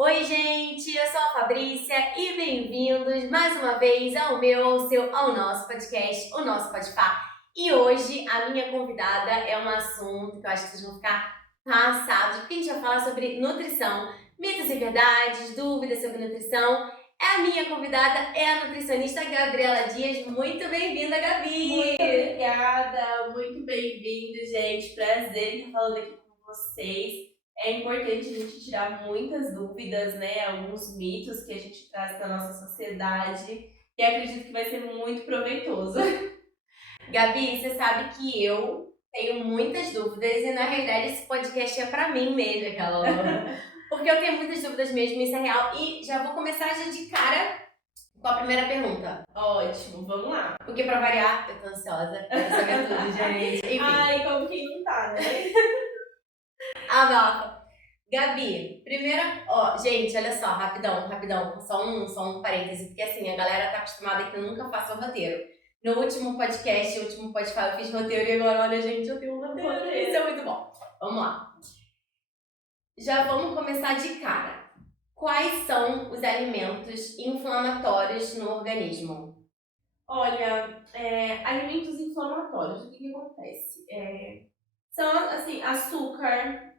Oi, gente, eu sou a Fabrícia e bem-vindos mais uma vez ao nosso podcast, o nosso Podpah. E hoje a minha convidada é um assunto que eu acho que vocês vão ficar passados, porque a gente vai falar sobre nutrição, mitos e verdades, dúvidas sobre nutrição. A minha convidada é a nutricionista Gabriela Dias. Muito bem-vinda, Gabi! Muito obrigada, muito bem-vindo, gente. Prazer em estar falando aqui com vocês. É importante a gente tirar muitas dúvidas, né? Alguns mitos que a gente traz para nossa sociedade e acredito que vai ser muito proveitoso. Gabi, você sabe que eu tenho muitas dúvidas e na realidade esse podcast é pra mim mesmo, aquela porque eu tenho muitas dúvidas mesmo, isso é real. E já vou começar já de cara com a primeira pergunta. Ótimo, vamos lá. Porque pra variar, eu tô ansiosa, quero saber tudo, gente. Enfim. Ai, como quem não tá, né? Abafa. Gabi, primeira. Ó, gente, olha só, rapidão. Só um parêntese, porque assim, a galera tá acostumada que eu nunca faço roteiro. No último podcast, eu fiz roteiro e agora, olha, gente, eu tenho um roteiro. Isso é muito bom. Vamos lá. Já vamos começar de cara. Quais são os alimentos inflamatórios no organismo? Olha, alimentos inflamatórios, o que acontece? São, assim, açúcar,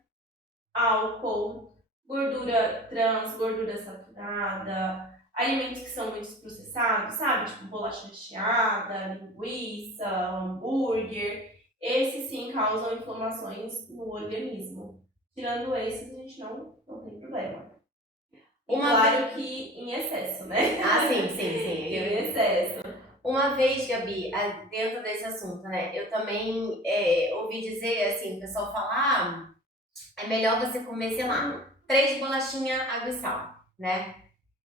álcool, gordura trans, gordura saturada, alimentos que são muito processados, sabe? Tipo bolacha recheada, linguiça, hambúrguer. Esses sim causam inflamações no organismo. Tirando esses, a gente não tem problema. E claro que em excesso, né? Ah, sim. Em excesso. Uma vez, Gabi, dentro desse assunto, né? Eu também ouvi dizer, assim, o pessoal falar, é melhor você comer, sei lá, 3 bolachinhas água e sal, né?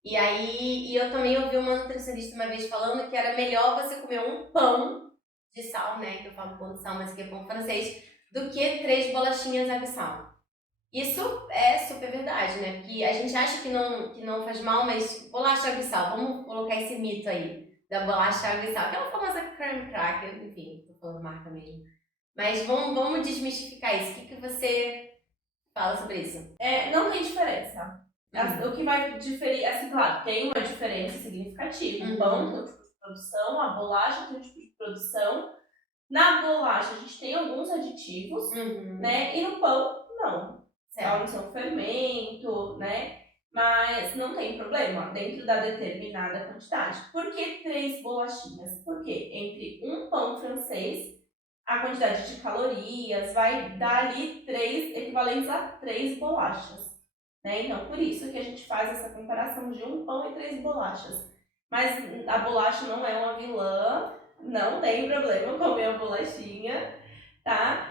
E aí, eu também ouvi uma nutricionista uma vez falando que era melhor você comer um pão de sal, né? Que eu falo pão de sal, mas aqui é pão francês, do que 3 bolachinhas água e sal. Isso é super verdade, né? Porque a gente acha que não faz mal, mas bolacha água e sal, vamos colocar esse mito aí da bolacha água e sal, aquela famosa creme cracker, enfim, tô falando marca mesmo. Mas vamos desmistificar isso. O que você fala sobre isso? Não tem diferença. O que vai diferir, assim, claro, tem uma diferença significativa. O pão tem um tipo de produção, a bolacha tem um tipo de produção. Na bolacha a gente tem alguns aditivos, né? E no pão, não. Pão é um fermento, né? Mas não tem problema, dentro da determinada quantidade. Por que 3 bolachinhas? Porque entre um pão francês, a quantidade de calorias vai dar ali 3 equivalentes a 3 bolachas. Né? Então, por isso que a gente faz essa comparação de um pão e 3 bolachas. Mas a bolacha não é uma vilã, não tem problema comer a bolachinha, tá?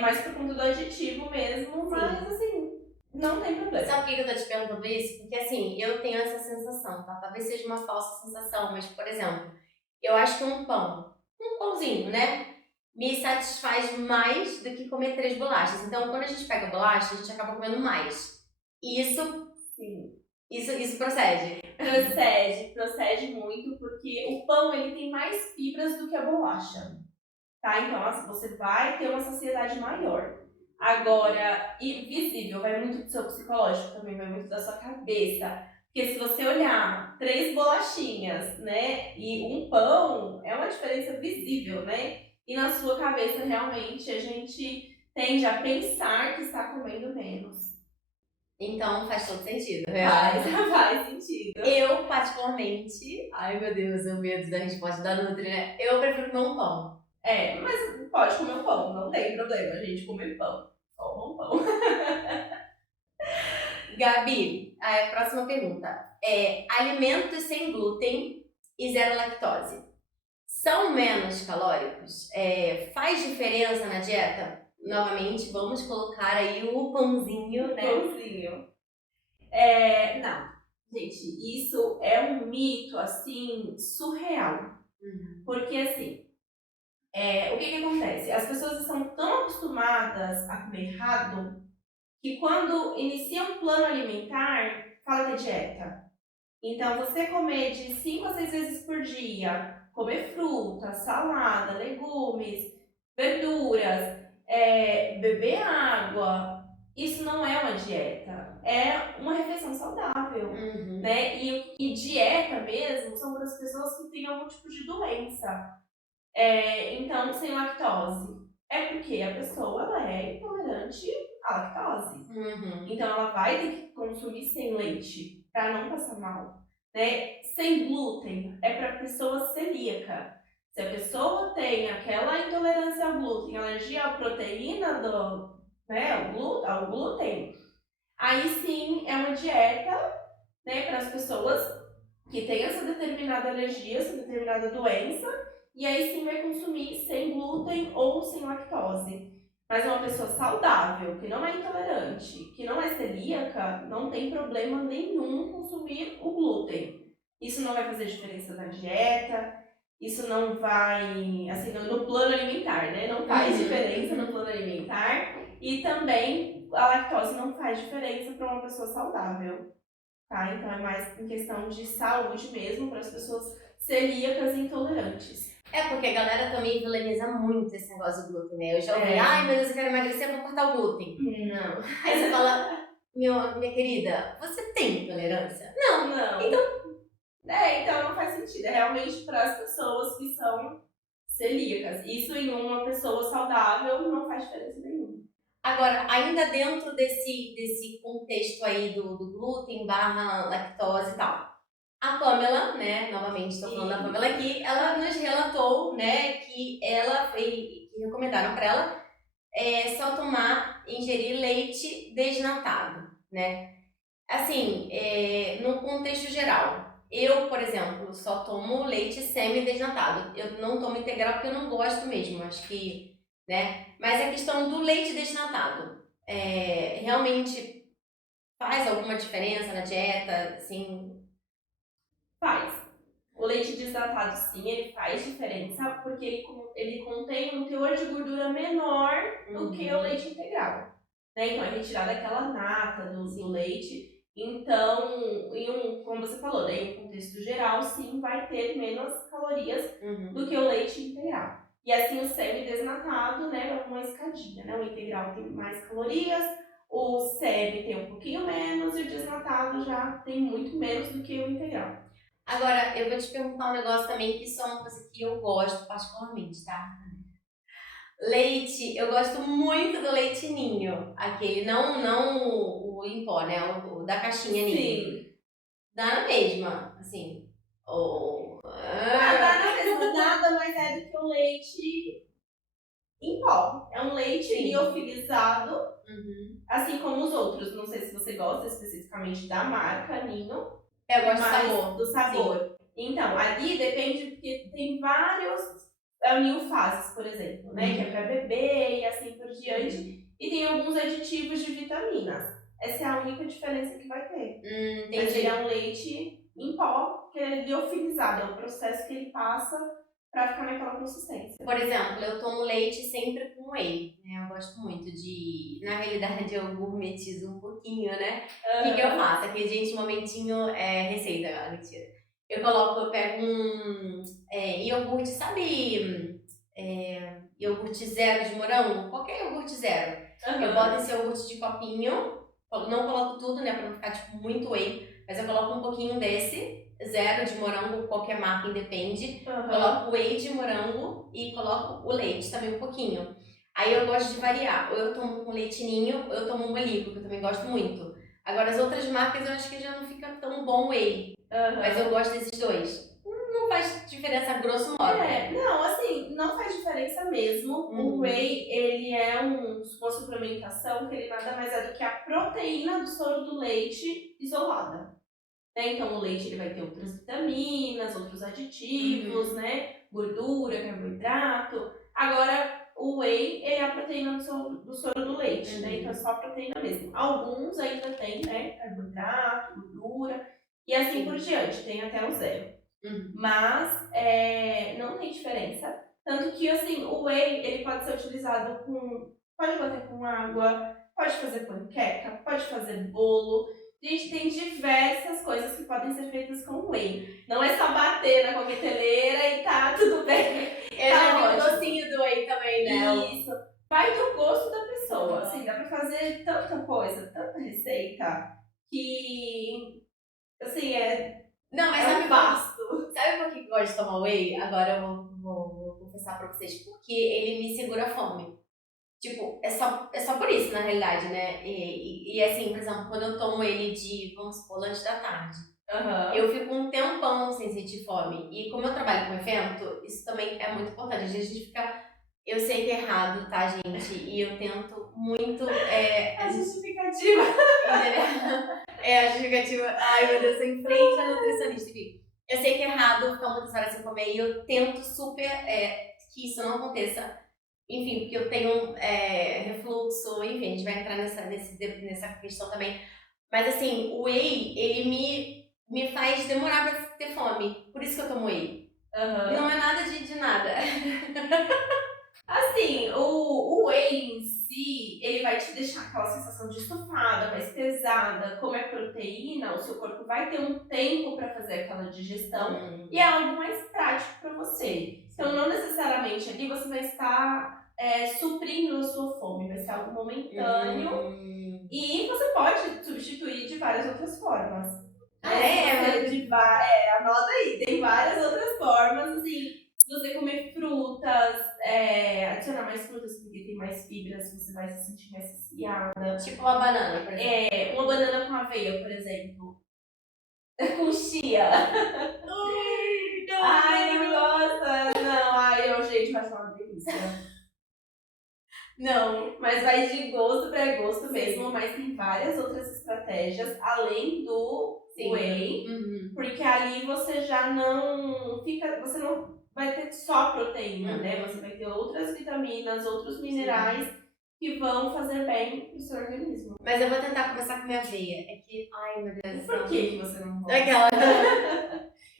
Mas por conta do aditivo mesmo, mas assim, não tem problema. Sabe por que eu tô te perguntando isso? Porque assim, eu tenho essa sensação, tá? Talvez seja uma falsa sensação, mas por exemplo, eu acho que um pãozinho, né? Me satisfaz mais do que comer 3 bolachas. Então, quando a gente pega bolacha, a gente acaba comendo mais. E isso, Sim. Isso procede. Procede muito, porque o pão ele tem mais fibras do que a bolacha. Tá? Então, você vai ter uma saciedade maior. Agora, e visível, vai muito do seu psicológico também, vai muito da sua cabeça. Porque se você olhar 3 bolachinhas, né, e um pão, é uma diferença visível, né? E na sua cabeça, realmente, a gente tende a pensar que está comendo menos. Então faz todo sentido. Faz sentido. Eu, particularmente, ai meu Deus, o medo da resposta da Nutri, né? Eu prefiro comer um pão. Mas pode comer um pão, não tem problema a gente comer pão. Só um pão. Gabi, a próxima pergunta. Alimentos sem glúten e zero lactose são menos calóricos? Faz diferença na dieta? Novamente, vamos colocar aí o pãozinho, né? Pãozinho. Não. Gente, isso é um mito, assim, surreal. Porque, assim, o que acontece? As pessoas estão tão acostumadas a comer errado que quando inicia um plano alimentar, fala que é dieta. Então, você comer de 5 a 6 vezes por dia, comer fruta, salada, legumes, verduras, beber água, isso não é uma dieta. é uma refeição saudável, né? E dieta mesmo são para as pessoas que têm algum tipo de doença. Então, sem lactose. É porque a pessoa ela é intolerante à lactose. Então, ela vai ter que consumir sem leite para não passar mal. Né? Sem glúten é para pessoa celíaca. Se a pessoa tem aquela intolerância ao glúten, alergia à proteína ao glúten, aí sim é uma dieta, né, para as pessoas que têm essa determinada alergia, essa determinada doença, e aí sim vai consumir sem glúten ou sem lactose. Mas uma pessoa saudável, que não é intolerante, que não é celíaca, não tem problema nenhum consumir o glúten. Isso não vai fazer diferença na dieta, isso não vai, assim, no plano alimentar, né? Não faz diferença no plano alimentar. E também a lactose não faz diferença para uma pessoa saudável, tá? Então é mais em questão de saúde mesmo para as pessoas celíacas e intolerantes. Porque a galera também vilaniza muito esse negócio do glúten, né? Eu já ouvi, ai meu Deus, eu quero emagrecer, vou cortar o glúten. Não. Aí você fala, minha querida, você tem intolerância? Não. Então não faz sentido. É realmente para as pessoas que são celíacas. Isso em uma pessoa saudável não faz diferença nenhuma. Agora, ainda dentro desse contexto aí do glúten / lactose e tal, a Pamela, né, novamente estou falando da Pamela aqui, ela nos relatou, né, que recomendaram para ela só ingerir leite desnatado, né? Assim, no contexto geral, eu, por exemplo, só tomo leite semi-desnatado. Eu não tomo integral porque eu não gosto mesmo, acho que, né? Mas a questão do leite desnatado, realmente faz alguma diferença na dieta, assim? Faz. O leite desnatado, sim, ele faz diferença porque ele contém um teor de gordura menor do que o leite integral. Né? Então, é retirada aquela nata do leite. Então, como você falou, né, em um contexto geral, sim, vai ter menos calorias do que o leite integral. E assim, o semi-desnatado, né, é uma escadinha, né? O integral tem mais calorias, o semi tem um pouquinho menos e o desnatado já tem muito menos do que o integral. Agora, eu vou te perguntar um negócio também que isso é uma coisa que eu gosto particularmente, tá? Leite, eu gosto muito do leite ninho. Aquele, não o em pó, né? O da caixinha ninho. Sim. Dá na mesma, assim. Dá na mesma, nada mais é do que o leite em pó. É um leite liofilizado, assim como os outros. Não sei se você gosta especificamente da marca Ninho. Eu gosto do sabor. Sim. Então, ali depende, porque tem vários Ninho Fases, por exemplo, né? Que é para bebê e assim por diante. E tem alguns aditivos de vitaminas. Essa é a única diferença que vai ter. Mas ele é um leite em pó, que é liofilizado. É o processo que ele passa para ficar naquela consistência. Por exemplo, eu tomo leite sempre com whey, né? Eu gosto muito de... Na realidade, eu gourmetizo um pouquinho, né? O que eu faço? Aqui, gente, um momentinho receita, mentira. Eu pego um iogurte, sabe? Iogurte zero de morango? Qualquer iogurte zero. Eu boto esse iogurte de copinho, não coloco tudo, né? Pra não ficar, tipo, muito whey. Mas eu coloco um pouquinho desse, zero de morango, qualquer marca independe. Coloco whey de morango e coloco o leite também um pouquinho. Aí eu gosto de variar. Ou eu tomo com leite ninho, ou eu tomo um líquido, que eu também gosto muito. Agora, as outras marcas eu acho que já não fica tão bom whey. Mas eu gosto desses dois. Não faz diferença grosso modo. Não, assim, não faz diferença mesmo. O whey, ele é uma suplementação que ele nada mais é do que a proteína do soro do leite isolada. Né? Então, o leite ele vai ter outras vitaminas, outros aditivos, né? Gordura, carboidrato. Agora, o whey, ele é a proteína do soro do leite, né? Então, é só a proteína mesmo. Alguns ainda tem, né? Carboidrato, gordura e assim por diante. Tem até o zero. Mas não tem diferença. Tanto que, assim, o whey, ele pode ser utilizado pode bater com água, pode fazer panqueca, pode fazer bolo. Gente, tem diversas coisas que podem ser feitas com whey. Não é só bater na coqueteleira e tá tudo bem. Eu já vi o docinho do whey também, né? Isso. vai do gosto da pessoa. Assim, dá pra fazer tanta coisa, tanta receita, que, assim, Não, mas é sabe um vasto. por que eu gosto de tomar whey? Agora eu vou confessar pra vocês. Porque ele me segura a fome. Tipo, é só por isso, na realidade, né? E assim, por exemplo, quando eu tomo ele de, vamos supor, lanche da tarde, eu fico um tempão sem sentir fome. E como eu trabalho com evento, isso também é muito importante. Às vezes a gente fica. Eu sei que é errado, tá, gente? E eu tento muito. A justificativa. Entendeu? É a justificativa. Ai, meu Deus, eu em frente à nutricionista. Enfim, eu sei que é errado ficar muitas horas sem comer e eu tento super que isso não aconteça. Enfim, porque eu tenho refluxo, enfim, a gente vai entrar nessa questão também. Mas assim, o whey, ele me faz demorar pra ter fome. Por isso que eu tomo whey. Não é nada de nada. Assim, o whey em si, ele vai te deixar aquela sensação de estufada, mais pesada. Como é proteína, o seu corpo vai ter um tempo para fazer aquela digestão e é algo mais prático para você. Então, não necessariamente ali você vai estar suprindo a sua fome, vai ser algo momentâneo e você pode substituir de várias outras formas. Anota aí, tem várias outras formas, assim. Se você comer frutas, adicionar mais frutas porque tem mais fibras, você vai se sentir mais saciada. Tipo uma banana, por exemplo. Uma banana com aveia, por exemplo. Com chia. Ai, não gosta. Não, gente, vai ser uma delícia. Não, mas vai de gosto para gosto mesmo, mas tem várias outras estratégias além do whey, porque ali você já não fica, você não vai ter só proteína, né? Você vai ter outras vitaminas, outros minerais que vão fazer bem pro seu organismo. Mas eu vou tentar começar com minha aveia. É que, ai meu Deus. Por que você não gosta? Aquela.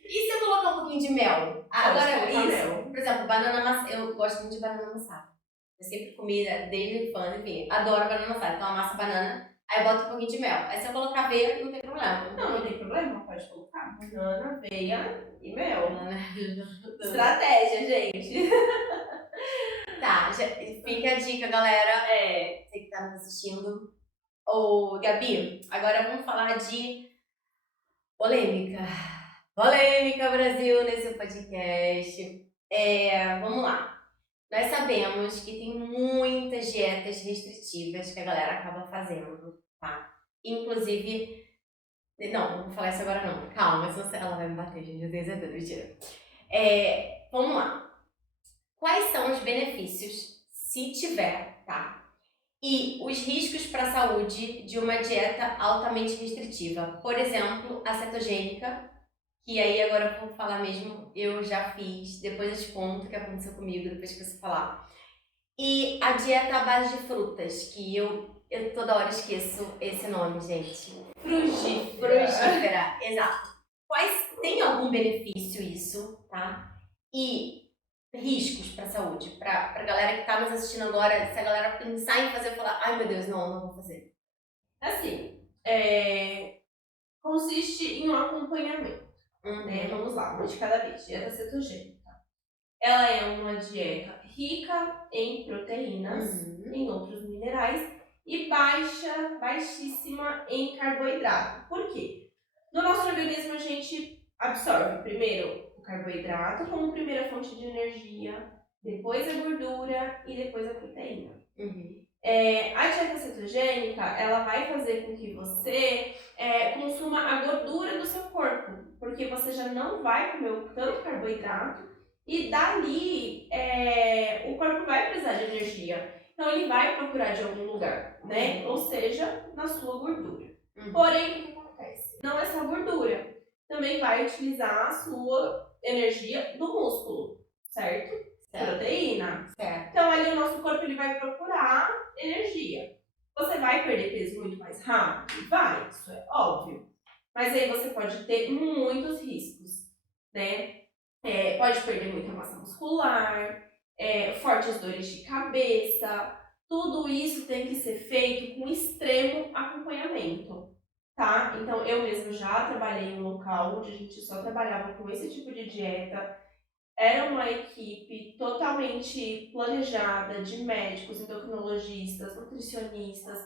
E se eu colocar um pouquinho de mel? Agora, isso. Mel. Por exemplo, banana maçã. Eu gosto muito de banana amassada. Eu sempre comi desde a infância, enfim, adoro banana amassada. Então, amassa a banana, aí eu boto um pouquinho de mel. Aí se eu colocar aveia, não tem problema. Não tem problema, pode colocar banana, aveia e mel. Estratégia, Estratégia, gente. Tá, fica a dica, galera. Você que tá nos assistindo. Ô, Gabi, agora vamos falar de polêmica. Polêmica Brasil nesse podcast. Vamos lá. Nós sabemos que tem muitas dietas restritivas que a galera acaba fazendo, tá? Inclusive. Não vou falar isso agora não. Calma, ela vai me bater, gente. Eu tenho certeza, mentira. Vamos lá. Quais são os benefícios, se tiver, tá? E os riscos para a saúde de uma dieta altamente restritiva? Por exemplo, a cetogênica, que aí agora eu vou falar mesmo, eu já fiz, depois eu te conto o que aconteceu comigo, depois que você falar. E a dieta à base de frutas, que eu toda hora esqueço esse nome, gente. Frugífera, exato. Tem algum benefício isso, tá? E riscos para a saúde, para a galera que tá nos assistindo agora, se a galera pensar em fazer, falar, ai meu Deus, não vou fazer. Assim, consiste em um acompanhamento, né? Vamos lá, uma de cada vez. Dieta cetogênica. Ela é uma dieta rica em proteínas, em outros minerais e baixíssima em carboidrato. Por quê? No nosso organismo a gente absorve primeiro o carboidrato como primeira fonte de energia, depois a gordura e depois a proteína. A dieta cetogênica, ela vai fazer com que você consuma a gordura do seu corpo, porque você já não vai comer tanto carboidrato e dali o corpo vai precisar de energia. Então ele vai procurar de algum lugar, né? Ou seja, na sua gordura. Porém, o que acontece? Não é só gordura. Também vai utilizar a sua energia do músculo, certo? Proteína. Certo. Então ali o nosso corpo ele vai procurar energia. Você vai perder peso muito mais rápido? Vai, isso é óbvio. Mas aí você pode ter muitos riscos, né? Pode perder muita massa muscular, fortes dores de cabeça. Tudo isso tem que ser feito com extremo acompanhamento, tá? Então eu mesmo já trabalhei em um local onde a gente só trabalhava com esse tipo de dieta. era uma equipe totalmente planejada de médicos, endocrinologistas, nutricionistas,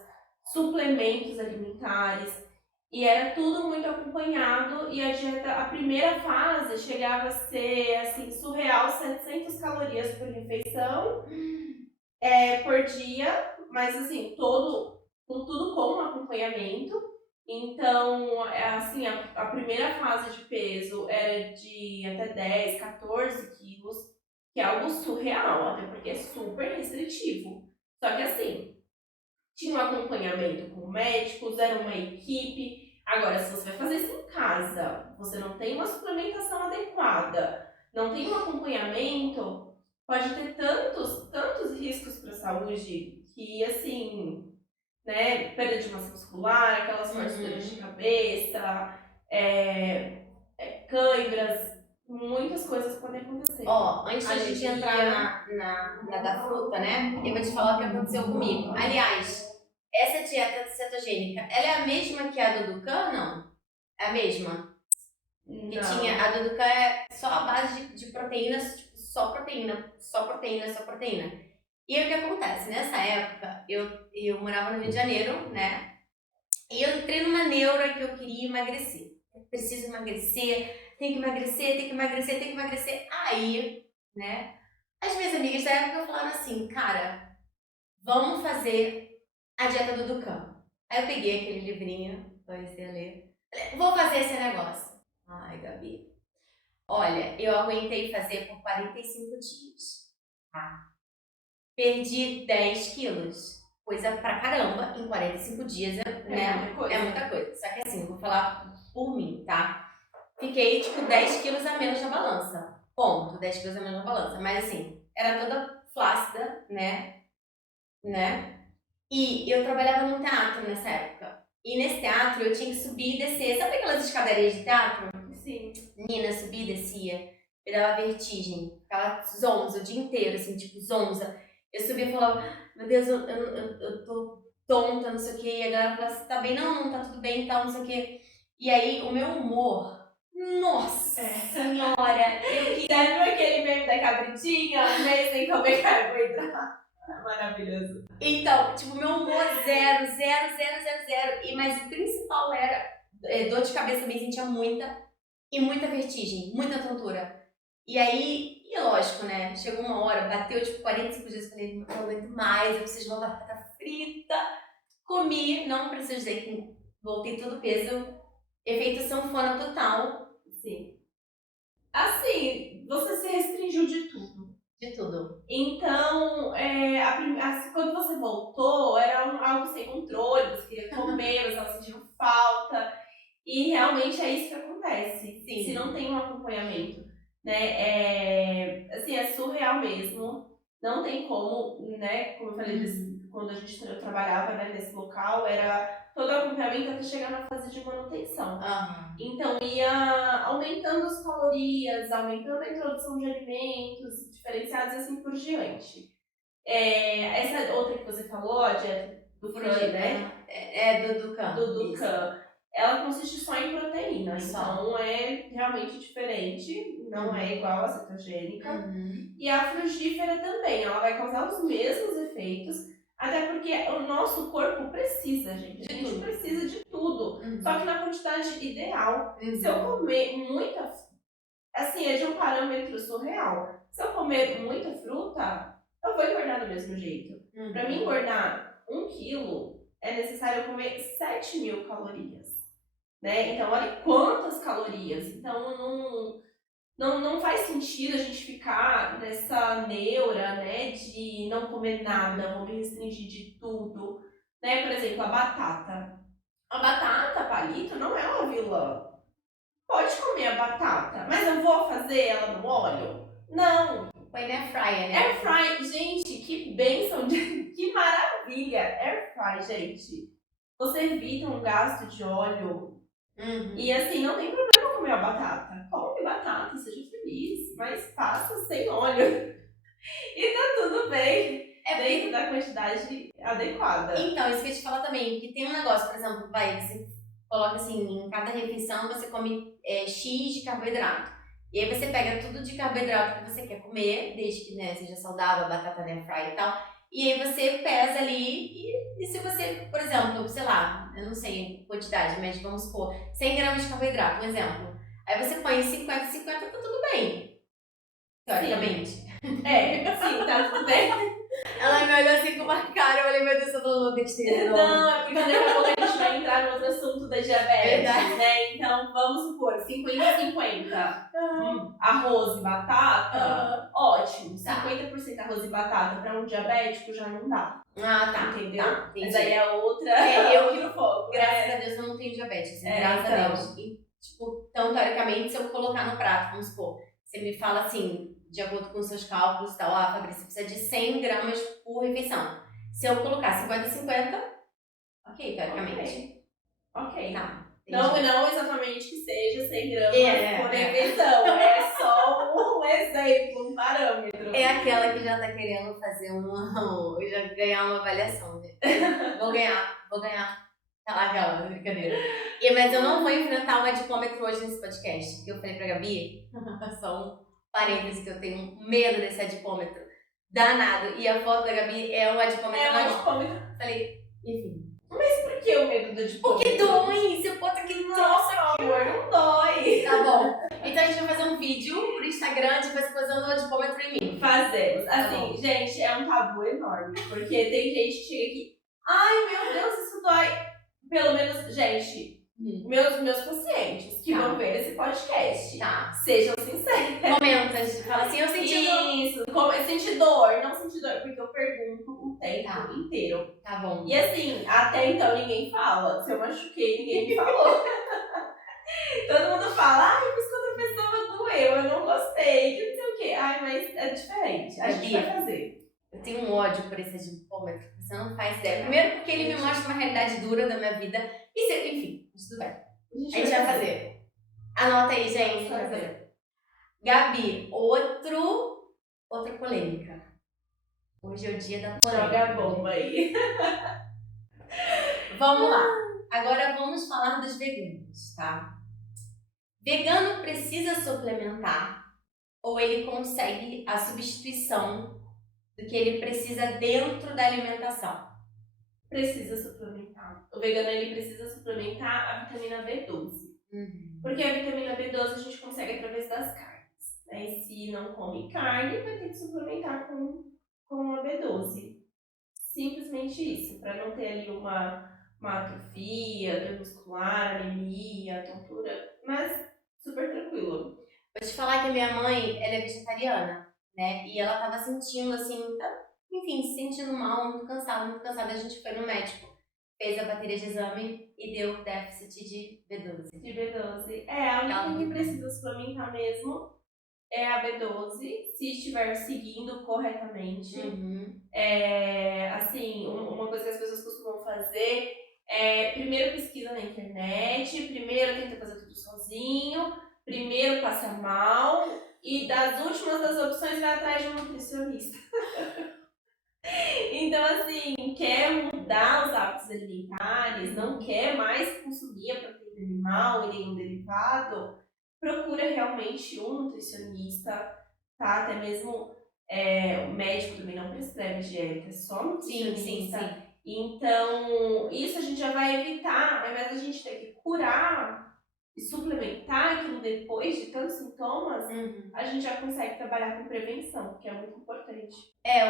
suplementos alimentares, e era tudo muito acompanhado, e a dieta, a primeira fase chegava a ser, assim, surreal, 700 calorias por refeição, por dia, mas assim, com tudo com acompanhamento. Então, assim, a primeira fase de peso era de até 10, 14 quilos, que é algo surreal, até porque é super restritivo. Só que assim, tinha um acompanhamento com médicos, era uma equipe. Agora, se você vai fazer isso em casa, você não tem uma suplementação adequada, não tem um acompanhamento, pode ter tantos riscos para a saúde que, assim, né, perda de massa muscular, aquelas fortes dores de cabeça, cãibras, muitas coisas podem acontecer. Ó, antes da gente entrar na da fruta, né? Eu vou te falar o que aconteceu comigo. Aliás, essa dieta cetogênica, ela é a mesma que a do Dukan, não? É a mesma? Que tinha, a do Dukan é só a base de proteínas, tipo, só proteína, só proteína, só proteína. E aí o que acontece? Nessa época, eu morava no Rio de Janeiro, né? E eu entrei numa neura que eu queria emagrecer. Eu preciso emagrecer, tem que emagrecer, tem que emagrecer, tem que emagrecer. Aí, né? As minhas amigas da época falaram assim, cara, vamos fazer a dieta do Dukan. Aí eu peguei aquele livrinho, comecei a ler. Falei, vou fazer esse negócio. Ai, Gabi. Olha, eu aguentei fazer por 45 dias. Tá? Perdi 10 quilos. Coisa pra caramba, em 45 dias, né? Muita coisa. É muita coisa. Só que assim, eu vou falar por mim, tá? Fiquei, tipo, 10 quilos a menos na balança. Ponto, 10 quilos a menos na balança. Mas assim, era toda flácida, né? E eu trabalhava num teatro nessa época. E nesse teatro eu tinha que subir e descer. Sabe aquelas escadarias de teatro? Sim. Menina, subia e descia. Me dava vertigem. Ficava zonza o dia inteiro, assim, tipo, zonza. Eu subia e falava, meu Deus, eu tô tonta, não sei o quê. E a galera falava, você tá bem? Não, não tá tudo bem e tal, não sei o quê. E aí, o meu humor, nossa senhora, eu queria... Já viu aquele meme da cabritinha? Um mês sem comer carboidrato. Maravilhoso. Então, tipo, meu humor zero, zero, zero, zero, zero. Mas o principal era dor de cabeça, também sentia muita. E muita vertigem, muita tontura. E aí, e lógico, né? Chegou uma hora, bateu tipo 45 dias, eu falei, não aguento mais, eu preciso de uma batata frita. Comi, não preciso dizer que voltei todo o peso. Efeito sanfona total. Sim. Assim, você se restringiu de tudo. De tudo. Então, quando você voltou, era algo sem controle, você queria comer, você estava sentindo falta. E realmente é isso que acontece. Sim. Se não tem um acompanhamento, né? Assim, é surreal mesmo. Não tem como, né? Como eu falei, quando eu trabalhava, né, nesse local, era todo o acompanhamento até chegar na fase de manutenção. Então ia aumentando as calorias, aumentando a introdução de alimentos diferenciados e assim por diante. Essa outra que você falou, a dieta do Dukan, né? Do Dukan. Do Dukan. Ela consiste só em proteína, então é realmente diferente, não é igual a cetogênica. E a frugífera também, ela vai causar os mesmos efeitos, até porque o nosso corpo precisa, gente. A gente precisa de tudo, só que na quantidade ideal. Se eu comer muita... Assim, é de um parâmetro surreal. Se eu comer muita fruta, eu vou engordar do mesmo jeito. Para mim engordar 1 quilo, é necessário eu comer 7.000 calorias. Né? Então, olha quantas calorias. Então, não faz sentido a gente ficar nessa neura, né, de não comer nada, vou me restringir de tudo. Né? Por exemplo, a batata. A batata, palito, não é uma vilã. Pode comer a batata, mas eu vou fazer ela no óleo? Não. Põe na air fryer, né? Air fry, gente, que bênção, que maravilha. Air fry, gente. Você evita um gasto de óleo. E assim, não tem problema comer a batata. Come batata, seja feliz, mas faça sem óleo. E tá tudo bem. Dentro da quantidade adequada. Então, isso que eu ia te falar também, que tem um negócio, por exemplo, você coloca assim, em cada refeição você come X de carboidrato. E aí você pega tudo de carboidrato que você quer comer, desde que, né, seja saudável, batata na air fry e tal. E aí você pesa ali e se você, por exemplo, sei lá, eu não sei a quantidade, mas vamos supor, 100 gramas de carboidrato, um exemplo. Aí você põe 50, 50, tá tudo bem, teoricamente. Sim, tá tudo bem. Ela me olhou assim com uma cara, eu falei, meu Deus, eu tô falando besteira. Não, é porque daqui a pouco a gente vai entrar no outro assunto da diabetes, né? Então, vamos supor, 50-50. Arroz e batata, ótimo. 50% arroz e batata pra um diabético já não dá. Ah, tá. Entendeu? Tá, mas aí a outra, eu tiro foco. Graças a Deus eu não tenho diabetes, assim, graças a Deus. E, tipo, então, teoricamente, se eu colocar no prato, vamos supor, você me fala assim, de acordo com os seus cálculos e tal, Fabrício, você precisa de 100 gramas por refeição. Se eu colocar 50-50, ok, teoricamente. Ok. Tá. Não exatamente que seja 100 gramas por refeição, é só um exemplo, um parâmetro. É aquela que já tá querendo fazer já ganhar uma avaliação. Vou ganhar. Tá lá aquela brincadeira. Mas eu não vou enfrentar o adipômetro hoje nesse podcast, porque eu falei pra Gabi, só um parênteses que eu tenho medo desse adipômetro danado. E a foto da Gabi é um adipômetro. É um adipômetro. Falei, enfim. Mas por que o medo do adipômetro? Porque dói, você bota aquele troço aqui. Amor, não dói. Tá bom. Então a gente vai fazer um vídeo pro Instagram de você fazendo o adipômetro em mim. Fazemos. Assim, gente, é um tabu enorme. Porque tem gente que chega aqui, ai meu Deus, isso dói. Pelo menos, gente, meus pacientes que vão ver esse podcast, sejam sinceros. Comenta, fala assim, eu senti isso. Senti dor, não senti dor, porque eu pergunto o tempo inteiro. Tá bom. E assim, até então ninguém fala. Se eu machuquei, ninguém me falou. Todo mundo fala, ai, mas quando a pessoa doeu, eu não gostei, que não sei o quê. Ai, mas é diferente. A gente vai fazer. Eu tenho um ódio por esse adipômetro, você não faz ideia. Primeiro porque ele me mostra uma realidade dura da minha vida. E enfim, tudo bem. A gente vai fazer. Anota aí, gente. Vai fazer. Gabi, outra polêmica. Hoje é o dia da polêmica. Joga a bomba aí. Vamos lá. Agora vamos falar dos veganos, tá? Vegano precisa suplementar ou ele consegue a substituição do que ele precisa dentro da alimentação? Precisa suplementar. O vegano ele precisa suplementar a vitamina B12. Porque a vitamina B12 a gente consegue através das carnes. Né? E se não come carne, vai ter que suplementar com a B12. Simplesmente isso, para não ter ali uma atrofia, dor muscular, anemia, tontura, mas super tranquilo. Vou te falar que a minha mãe, ela é vegetariana, né? E ela tava sentindo assim, enfim, se sentindo mal, muito cansada. A gente foi no médico, fez a bateria de exame e deu déficit de B12. De B12. A única que precisa suplementar mesmo é a B12, se estiver seguindo corretamente. Assim, uma coisa que as pessoas costumam fazer é primeiro pesquisa na internet, primeiro tenta fazer tudo sozinho, primeiro passa mal e das últimas das opções vai atrás de um nutricionista. Então, assim, quer mudar os hábitos alimentares, não quer mais consumir a proteína animal e nenhum derivado, procura realmente um nutricionista, tá? Até mesmo o médico também não prescreve dieta, é só nutricionista. Sim. Então, isso a gente já vai evitar, ao invés da gente ter que curar e suplementar aquilo depois de tantos sintomas, a gente já consegue trabalhar com prevenção, que é muito importante.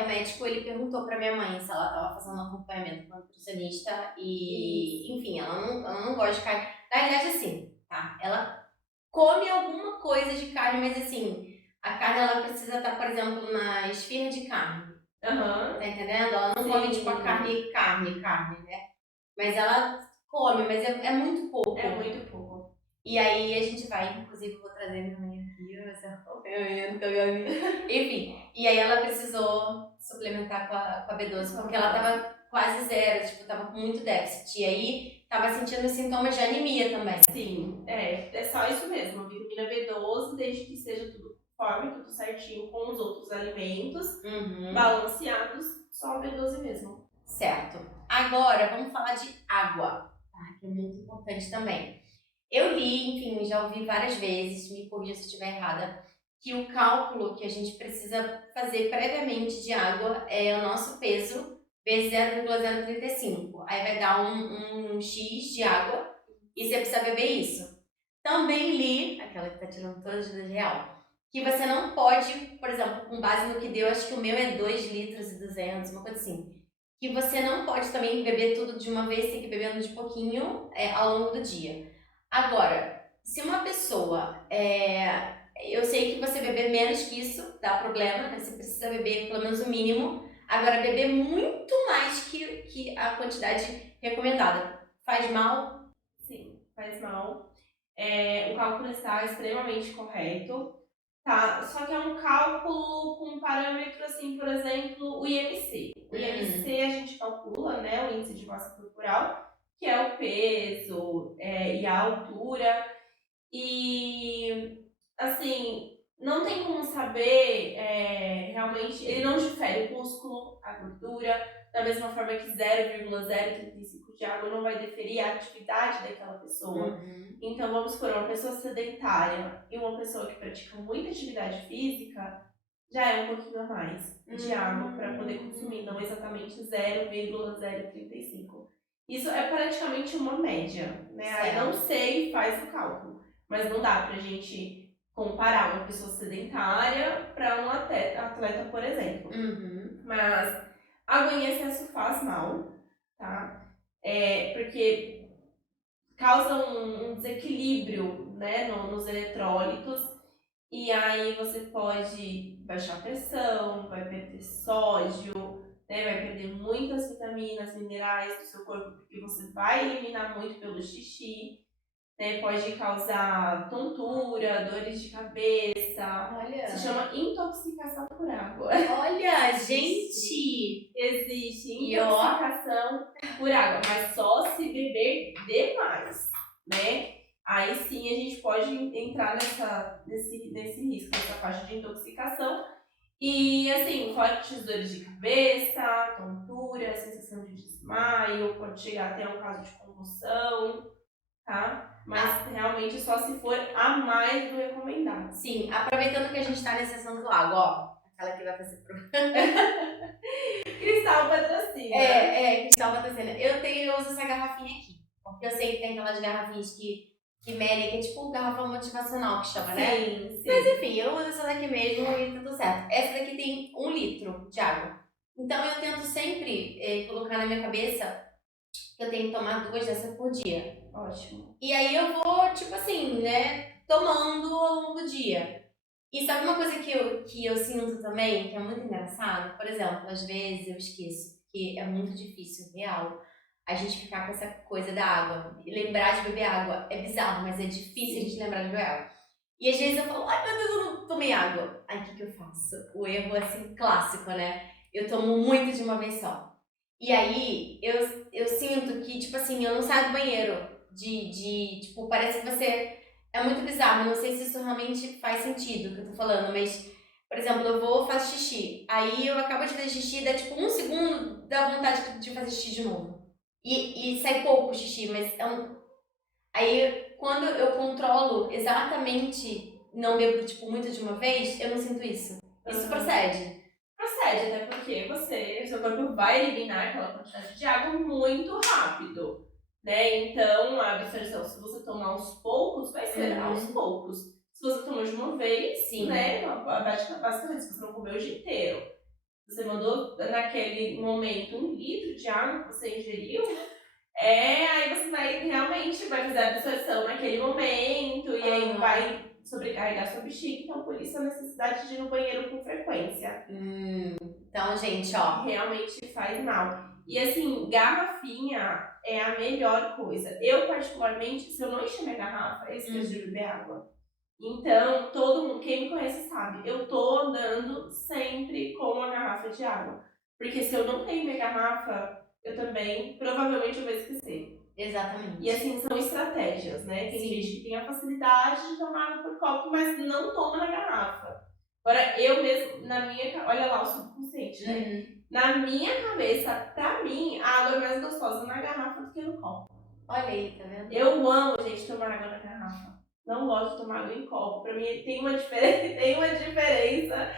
O médico, ele perguntou pra minha mãe se ela tava fazendo um acompanhamento com a nutricionista e, enfim, ela não gosta de carne. Na verdade, assim, tá? Ela come alguma coisa de carne, mas assim, a carne, ela precisa estar, por exemplo, na esfirra de carne. Tá entendendo? Ela não come, tipo, a carne, né? Mas ela come, mas é muito pouco. É muito pouco. E aí a gente vai, inclusive, vou trazer minha mãe aqui, enfim. E aí ela precisou suplementar com a B12, porque ela tava quase zero, tipo, tava com muito déficit. E aí tava sentindo sintomas de anemia também. Sim, é só isso mesmo. A vitamina B12, desde que seja tudo conforme, tudo certinho com os outros alimentos, balanceados, só a B12 mesmo. Certo. Agora, vamos falar de água, tá? Que é muito importante também. Eu li, enfim, já ouvi várias vezes, me corrija se eu estiver errada, que o cálculo que a gente precisa fazer previamente de água é o nosso peso vezes 0,035. Aí vai dar um X de água e você precisa beber isso. Também li, aquela que tá tirando todas as dúvidas real, que você não pode, por exemplo, com base no que deu, acho que o meu é 2 litros e 200, uma coisa assim, que você não pode também beber tudo de uma vez, tem que ir bebendo de pouquinho ao longo do dia. Agora, se uma pessoa, eu sei que você beber menos que isso dá problema, né? Você precisa beber pelo menos o mínimo. Agora, beber muito mais que a quantidade recomendada faz mal? Sim, faz mal. O cálculo está extremamente correto, tá? Só que é um cálculo com parâmetro, assim, por exemplo, o IMC. O IMC a gente calcula, né, o índice de massa corporal, que é o peso e a altura. E, assim, não tem como saber realmente, ele não difere o músculo, a gordura, da mesma forma que 0,035 de água não vai deferir a atividade daquela pessoa. Então, vamos supor, uma pessoa sedentária e uma pessoa que pratica muita atividade física, já é um pouquinho a mais de água para poder consumir, não exatamente 0,035. Isso é praticamente uma média, né? Aí não sei, faz o cálculo. Mas não dá pra gente comparar uma pessoa sedentária para um atleta, por exemplo. Mas água em excesso faz mal, tá? Porque causa um desequilíbrio, né, nos eletrólitos. E aí você pode baixar a pressão, vai perder sódio, né, vai perder muitas vitaminas, minerais do seu corpo, porque você vai eliminar muito pelo xixi. Né, pode causar tontura, dores de cabeça. Olha. Se chama intoxicação por água. Olha, gente! Existe intoxicação por água, mas só se beber demais, né? Aí sim a gente pode entrar nesse risco, nessa faixa de intoxicação. E assim, fortes dores de cabeça, tontura, sensação de desmaio, pode chegar até um caso de convulsão, tá? Mas realmente só se for a mais do recomendado. Sim, aproveitando que a gente tá nesse assunto água, ó. Aquela que vai fazer pro... Cristal patrocina. Cristal patrocina. Eu uso essa garrafinha aqui. Porque eu sei que tem aquelas garrafinhas que medem, que é tipo garrafa motivacional que chama, né? Sim. Mas enfim, eu uso essa daqui mesmo e tá tudo certo. Essa daqui tem 1 litro de água. Então eu tento sempre colocar na minha cabeça que eu tenho que tomar 2 dessas por dia. Ótimo. E aí eu vou, tipo assim, né, tomando ao longo do dia. E sabe uma coisa que eu sinto também, que é muito engraçado? Por exemplo, às vezes eu esqueço, porque é muito difícil, real, a gente ficar com essa coisa da água. E lembrar de beber água. É bizarro, mas é difícil a gente lembrar de beber água. E às vezes eu falo, ai meu Deus, eu não tomei água. Aí o que eu faço? O erro, assim, clássico, né? Eu tomo muito de uma vez só. E aí eu sinto que, tipo assim, eu não saio do banheiro. Tipo, parece que você... É muito bizarro, não sei se isso realmente faz sentido o que eu tô falando, mas, por exemplo, eu vou faço xixi, aí eu acabo de fazer xixi, dá tipo 1 segundo, dá vontade de fazer xixi de novo. E sai pouco o xixi, mas aí quando eu controlo exatamente, não bebo tipo muito de uma vez, eu não sinto isso. Isso procede. Procede, até porque o seu corpo vai eliminar aquela quantidade de água muito rápido. Né? Então, a absorção, se você tomar aos poucos, vai ser aos poucos. Se você tomou de uma vez, sim, né? Basicamente, se você não comeu o dia inteiro, você mandou naquele momento 1 litro de água que você ingeriu, aí você realmente vai fazer a absorção naquele momento, e aí vai sobrecarregar sua bexiga, então por isso a necessidade de ir no banheiro com frequência. Então, gente, ó. Realmente faz mal. E assim, garrafinha é a melhor coisa. Eu, particularmente, se eu não encher minha garrafa, eu esqueço de beber água. Então, todo mundo, quem me conhece sabe, eu tô andando sempre com uma garrafa de água. Porque se eu não tenho minha garrafa, eu também, provavelmente, eu vou esquecer. Exatamente. E assim, são estratégias, né? Tem gente que tem a facilidade de tomar água por copo, mas não toma na garrafa. Agora, eu mesmo, olha lá o subconsciente, né? Na minha cabeça, pra mim, a água é mais gostosa na garrafa do que no copo. Olha aí, tá vendo? Eu amo, gente, tomar água na garrafa. Não gosto de tomar água em copo. Pra mim tem uma diferença, tem uma diferença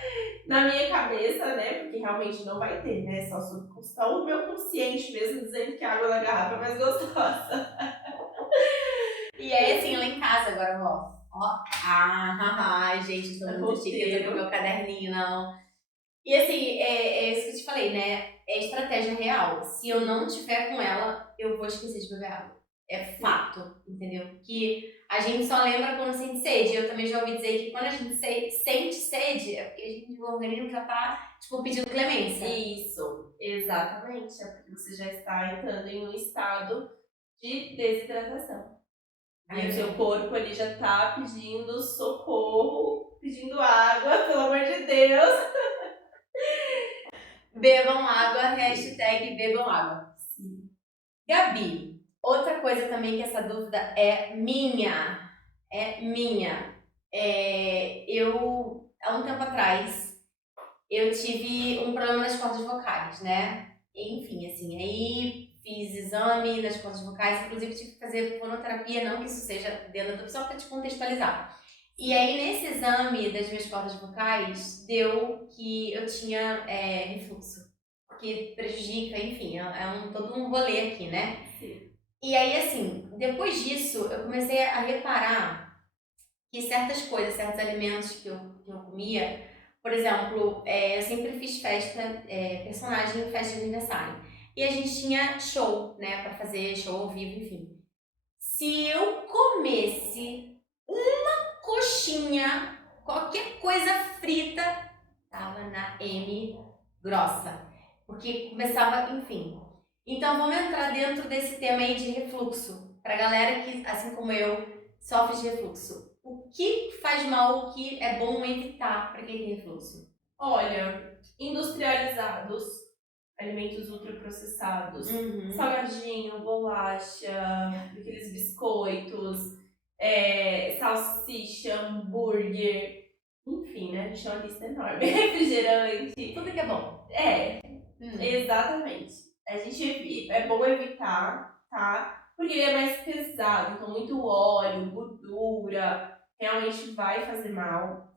na minha cabeça, né? Porque realmente não vai ter, né? Só o meu consciente mesmo dizendo que a água na garrafa é mais gostosa. E aí, assim, lá em casa agora, ó. Gente, tô muito chique, eu tô com meu caderninho, não. E assim, é isso que eu te falei, né? É estratégia real. Se eu não tiver com ela, eu vou esquecer de beber água. É fato, entendeu? Que a gente só lembra quando sente sede. Eu também já ouvi dizer que quando a gente sente sede, é porque o organismo já tá, tipo, pedindo clemência. Isso, exatamente. É porque você já está entrando em um estado de desidratação. E o seu corpo, ele já tá pedindo socorro, pedindo água, pelo amor de Deus. Bebam água, hashtag bebam água. Sim. Gabi, outra coisa também que essa dúvida é minha. É minha. Há um tempo atrás, eu tive um problema nas cordas vocais, né? Enfim, assim, aí fiz exame nas cordas vocais, inclusive tive que fazer fonoterapia, não que isso seja dentro da opção, para te contextualizar. E aí, nesse exame das minhas cordas vocais, deu que eu tinha refluxo, que prejudica, enfim, todo um rolê aqui, né? Sim. E aí, assim, depois disso, eu comecei a reparar que certas coisas, certos alimentos que eu comia, por exemplo, eu sempre fiz festa, personagem em festa de aniversário. E a gente tinha show, né, pra fazer show ao vivo, enfim. Se eu comesse uma coxinha, qualquer coisa frita, tava na M grossa. Porque começava, enfim. Então vamos entrar dentro desse tema aí de refluxo. Pra galera que, assim como eu, sofre de refluxo. O que faz mal, o que é bom evitar para quem tem refluxo? Olha, industrializados, alimentos ultraprocessados, salgadinho, bolacha, aqueles biscoitos, salsicha, hambúrguer, enfim, né? A gente tem uma lista enorme. Refrigerante. Tudo que é bom. Exatamente. É bom evitar, tá? Porque ele é mais pesado, então muito óleo, gordura, realmente vai fazer mal.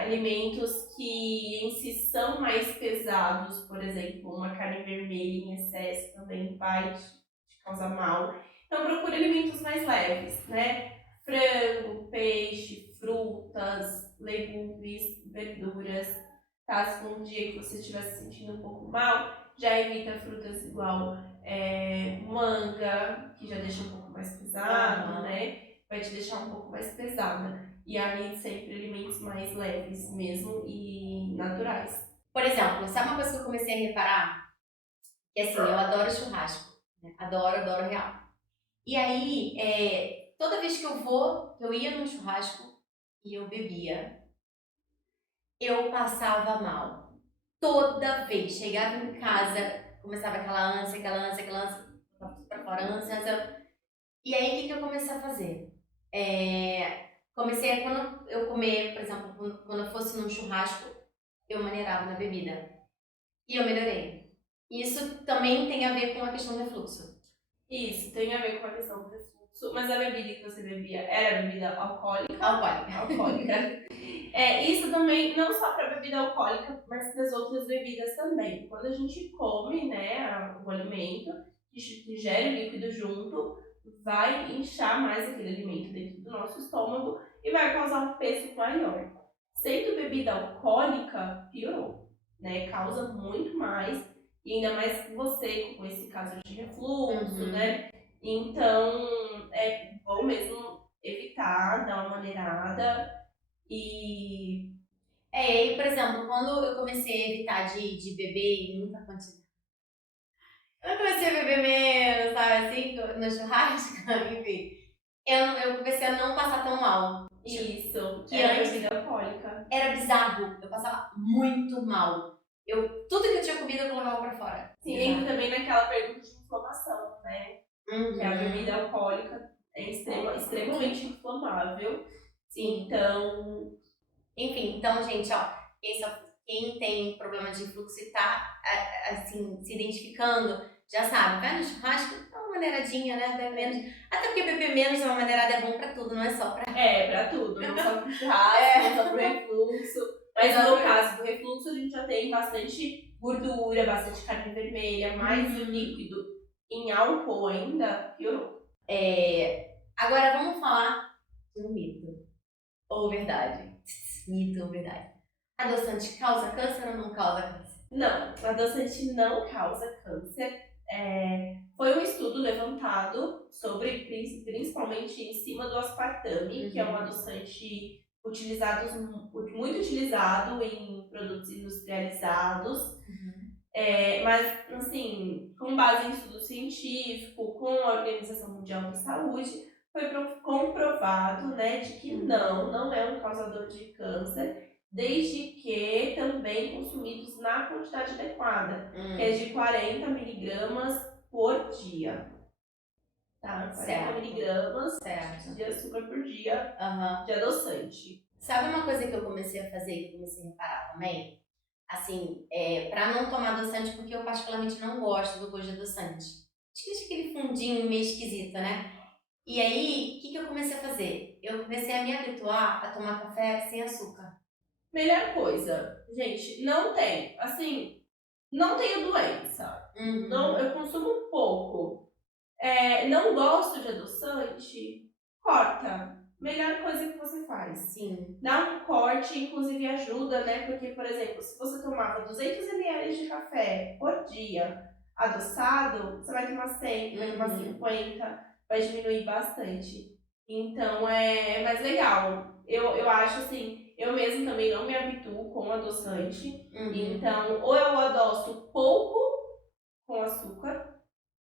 Alimentos que em si são mais pesados, por exemplo, uma carne vermelha em excesso também vai te causar mal. Então procure alimentos mais leves, né? Frango, peixe, frutas, legumes, verduras. Tá? Se for um dia que você estiver se sentindo um pouco mal, já evita frutas igual manga, que já deixa um pouco mais pesado, né? Vai te deixar um pouco mais pesada. E aí sempre alimentos mais leves mesmo e naturais. Por exemplo, sabe uma coisa que eu comecei a reparar? Que assim, eu adoro churrasco. Né? Adoro real. E aí, toda vez que eu ia num churrasco e eu bebia, eu passava mal. Toda vez. Chegava em casa, começava aquela ânsia, pra fora, ânsia. E aí, o que eu comecei a fazer? Quando eu comer, por exemplo, quando eu fosse num churrasco, eu maneirava na bebida. E eu melhorei. Isso também tem a ver com a questão do refluxo. Isso, tem a ver com a questão do refluxo. Mas a bebida que você bebia era bebida alcoólica? Alcoólica. Isso também, não só para bebida alcoólica, mas para as outras bebidas também. Quando a gente come, né, o alimento, que ingere o líquido junto, vai inchar mais aquele alimento dentro do nosso estômago e vai causar um peso maior. Sendo bebida alcoólica, piorou, né? Causa muito mais, e ainda mais você com esse caso de refluxo, né? Então, é bom mesmo evitar, dar uma maneirada e aí, por exemplo, quando eu comecei a evitar de beber em muita quantidade, eu comecei a beber menos, sabe, assim, no churrasco, enfim, eu comecei a não passar tão mal. isso, Que era antes bebida alcoólica. era bizarro, eu passava muito mal. Tudo que eu tinha comido eu colocava pra fora. Sim, entra também naquela pergunta de inflamação, né? Que a bebida alcoólica é extremamente inflamável. Então, enfim, gente, ó, quem tem problema de refluxo e tá, assim, se identificando, já sabe, vai no churrasco, dá uma maneiradinha, né? Bebe menos. Até porque beber menos de uma maneirada é bom pra tudo, não é só pra... Pra tudo, não só pro churrasco, não só pro refluxo. Mas no caso do refluxo, a gente já tem bastante gordura, bastante carne vermelha, mais o líquido em álcool ainda, piorou. Agora vamos falar de um mito. Ou verdade. Mito ou verdade. Adoçante causa câncer ou não causa câncer? Não, adoçante não causa câncer. Foi um estudo levantado sobre, principalmente em cima do aspartame, que é um adoçante muito utilizado em produtos industrializados. Mas, assim, com base em estudo científico, com a Organização Mundial da Saúde, foi comprovado, né, de que não é um causador de câncer, desde que também consumidos na quantidade adequada, que é de 40 miligramas por dia. Tá? 40 miligramas de açúcar por dia de adoçante. Sabe uma coisa que eu comecei a fazer, que eu comecei a reparar também? Assim, pra não tomar adoçante, porque eu particularmente não gosto do gosto de adoçante. Acho aquele fundinho meio esquisito, né? E aí, o que eu comecei a fazer? Eu comecei a me habituar a tomar café sem açúcar. Melhor coisa, gente, não tenho doença. Não, eu consumo pouco. Não gosto de adoçante, corta. Melhor coisa que você faz. Sim. Dá um corte, inclusive ajuda, né? Porque, por exemplo, se você tomava 200 ml de café por dia adoçado, você vai tomar 100, vai tomar 50, vai diminuir bastante. Então, é mais legal. Eu acho assim, eu mesmo também não me habituo com adoçante. Então, ou eu adoço pouco com açúcar,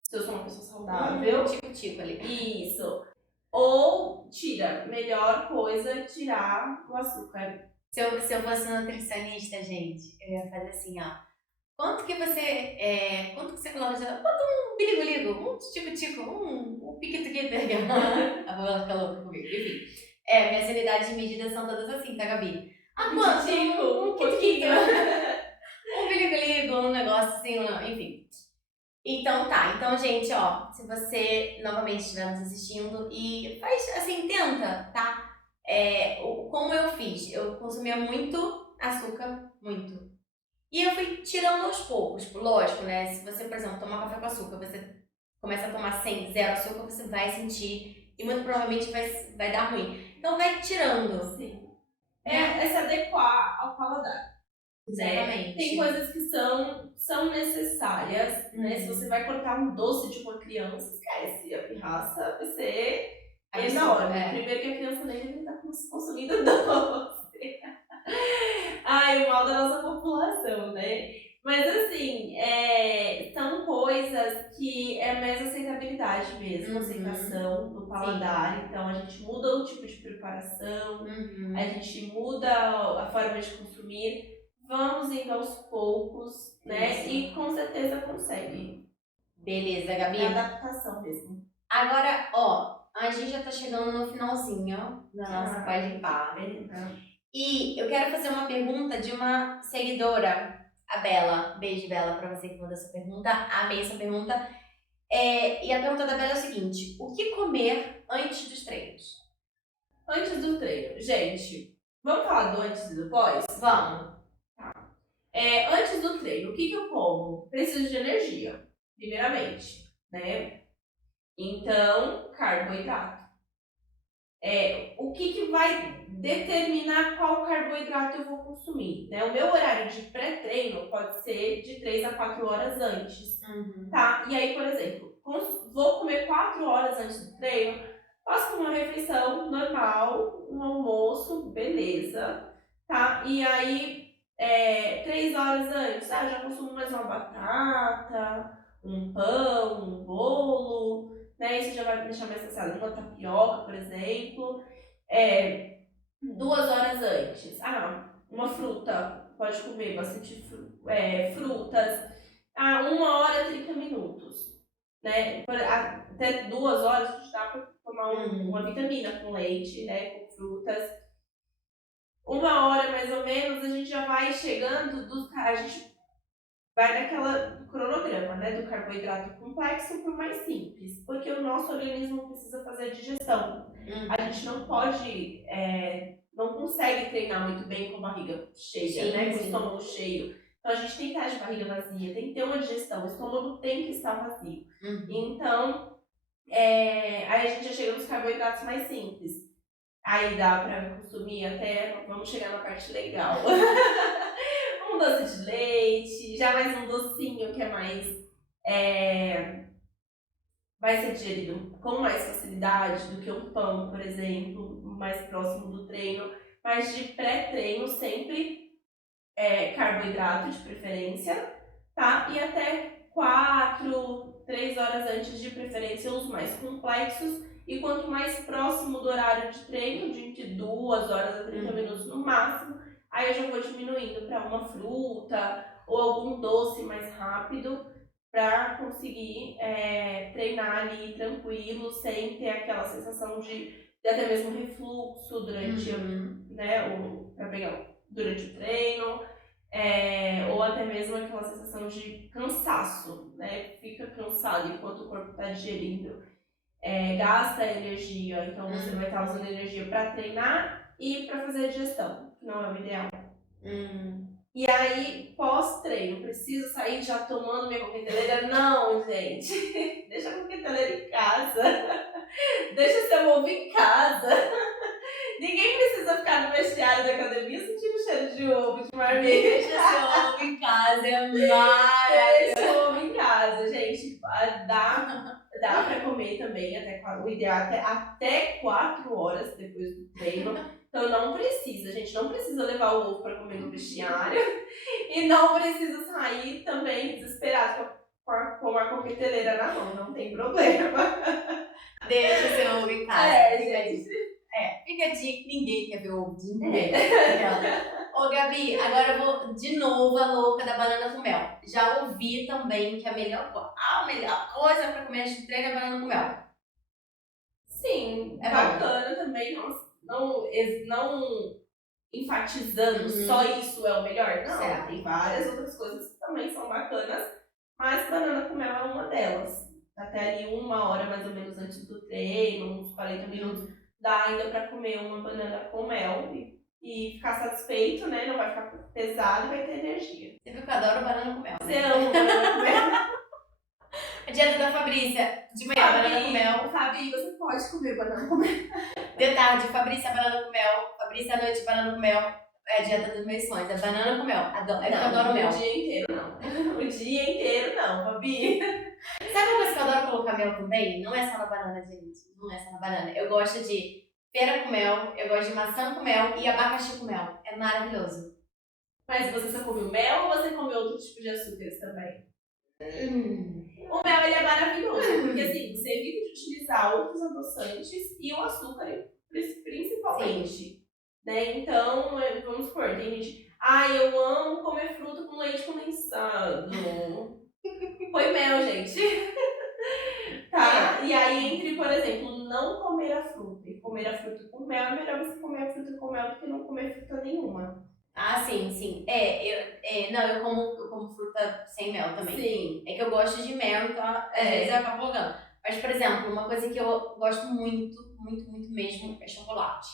se eu sou uma pessoa saudável. Tipo ali. Isso. Ou tira. Melhor coisa é tirar o açúcar. Se eu fosse nutricionista, gente, eu ia fazer assim, ó. Quanto que você coloca de... Bota um biligo-ligo, um tico-tico, um piquito-piquito. A Paula fica louca comigo. Enfim. Minhas unidades de medida são todas assim, tá, Gabi? Quanto? Um pouquinho. Um biligo-ligo, um negócio assim, enfim. Então tá, então gente, ó, se você novamente estiver nos assistindo e faz assim, tenta, tá? Como eu fiz, eu consumia muito açúcar, muito. E eu fui tirando aos poucos, tipo, lógico, né? Se você, por exemplo, tomar café com açúcar, você começa a tomar 100, zero açúcar, você vai sentir e muito provavelmente vai dar ruim. Então vai tirando. Sim. É se adequar ao paladar. Exatamente. Tem coisas que são necessárias, né? Se você vai cortar um doce de uma criança, esquece. A pirraça vai ser enorme. Primeiro que a criança nem deve estar consumindo doce. Ai, o mal da nossa população, né? Mas assim, são coisas que é mais aceitabilidade mesmo, aceitação do paladar. Sim. Então a gente muda o tipo de preparação, a gente muda a forma de consumir. Vamos indo aos poucos, né? Isso. E com certeza consegue. Beleza, Gabi. É adaptação mesmo. Agora, ó, a gente já tá chegando no finalzinho da nossa Pode Pá. E eu quero fazer uma pergunta de uma seguidora, a Bela. Beijo, Bela, pra você que mandou essa pergunta. Amei essa pergunta. E a pergunta da Bela é o seguinte: o que comer antes dos treinos? Antes do treino. Gente, vamos falar do antes e do pós? Vamos. Antes do treino, o que eu como? Preciso de energia, primeiramente, né? Então, carboidrato. O que vai determinar qual carboidrato eu vou consumir, né? O meu horário de pré-treino pode ser de 3 a 4 horas antes, tá? E aí, por exemplo, vou comer 4 horas antes do treino, faço uma refeição normal, um almoço, beleza, tá? E aí, 3 horas antes, eu já consumo mais uma batata, um pão, um bolo, né? Isso já vai me deixar mais saciado. Uma tapioca, por exemplo. 2 horas antes, uma fruta, pode comer bastante frutas. 1 hora e 30 minutos, né? Até 2 horas a gente dá para tomar uma vitamina com leite, né? Com frutas. 1 hora mais ou menos a gente já vai chegando, a gente vai naquela cronograma, né, do carboidrato complexo para o mais simples, porque o nosso organismo precisa fazer a digestão. A gente não pode, não consegue treinar muito bem com a barriga cheia, Sim, né, com o sim. estômago cheio. Então a gente tem que estar de barriga vazia, tem que ter uma digestão, o estômago tem que estar vazio. Então, aí a gente já chega nos carboidratos mais simples. Aí dá pra consumir até, vamos chegar na parte legal. Um doce de leite, já mais um docinho que é mais, vai ser digerido com mais facilidade do que um pão, por exemplo, mais próximo do treino. Mas de pré-treino sempre carboidrato de preferência, tá? E até 4, 3 horas antes de preferência os mais complexos. E quanto mais próximo do horário de treino, de entre 2 horas a 30 minutos no máximo, aí eu já vou diminuindo para uma fruta ou algum doce mais rápido para conseguir treinar ali tranquilo, sem ter aquela sensação de até mesmo refluxo durante, pra pegar durante o treino, ou até mesmo aquela sensação de cansaço, né? Fica cansado enquanto o corpo está digerindo. Gasta energia, então você vai estar usando energia para treinar e para fazer a digestão, que não é o ideal. E aí, pós-treino, preciso sair já tomando minha coqueteleira? Não, gente. Deixa a coqueteleira em casa. Deixa seu ovo em casa. Ninguém precisa ficar no vestiário da academia sentindo cheiro de ovo, de marmita. Deixa seu ovo em casa, é maravilhoso. Deixa o ovo em casa, gente. Dá pra comer também, o ideal até 4 horas depois do treino. Então não precisa, a gente não precisa levar o ovo para comer no vestiário e não precisa sair também desesperado com a coqueteleira na mão, não tem problema. Deixa seu ovo em casa. Gente. Fica a dica que ninguém quer ver o ovo de ninguém. Ô Gabi, agora eu vou de novo a louca da banana com mel. Já ouvi também que a melhor coisa pra comer antes de treino é banana com mel. Sim, é bacana também, não enfatizando só isso é o melhor. Não, certo. Tem várias outras coisas que também são bacanas, mas banana com mel é uma delas. Até ali 1 hora mais ou menos antes do treino, uns 40 minutos, dá ainda pra comer uma banana com mel e ficar satisfeito, né? Não vai ficar pesado e vai ter energia. Você viu que eu adoro banana com mel? Você ama banana com mel? A dieta da Fabrícia, de manhã, banana com mel. Fabi, você pode comer banana com mel. De tarde, Fabrícia, banana com mel. Fabrícia, à noite, banana com mel. É a dieta dos meus sonhos, é banana com mel. Eu adoro mel. O dia inteiro não. O dia inteiro não, Fabi. Sabe uma coisa que eu adoro colocar mel também? Não é só na banana, gente. Não é só na banana. Eu gosto de pera com mel, eu gosto de maçã com mel e abacaxi com mel. É maravilhoso. Mas você só come o mel ou você come outro tipo de açúcares também? O mel, ele é maravilhoso, porque assim, você evita de utilizar outros adoçantes e o açúcar principalmente. Né? Então, vamos supor, tem gente, eu amo comer fruta com leite condensado. Põe mel, gente. Tá? E aí, entre, por exemplo, não comer a fruta e comer a fruta com mel, é melhor você comer a fruta com mel do que não comer fruta nenhuma. Ah, sim. Eu como fruta sem mel também. Sim. É que eu gosto de mel, então às vezes eu acabo colocando. Mas, por exemplo, uma coisa que eu gosto muito, muito, muito mesmo é chocolate.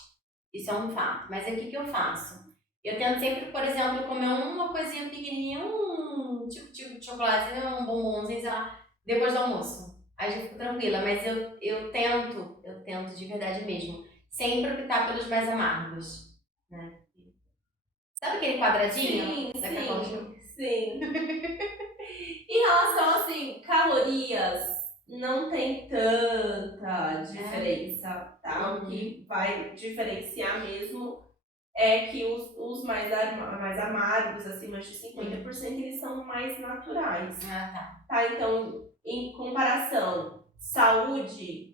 Isso é um fato. Mas aí o que eu faço? Eu tento sempre, por exemplo, comer uma coisinha pequenininha, um tipo de chocolate, um bombonzinho, sei lá, depois do almoço. Aí eu fico tranquila, mas eu tento de verdade mesmo, sempre optar pelos mais amargos, né? Sabe aquele quadradinho? Sim. Em relação, assim, calorias, não tem tanta diferença, tá? O que vai diferenciar mesmo é que os mais amargos, acima de 50%, eles são mais naturais. Tá? Então, em comparação, saúde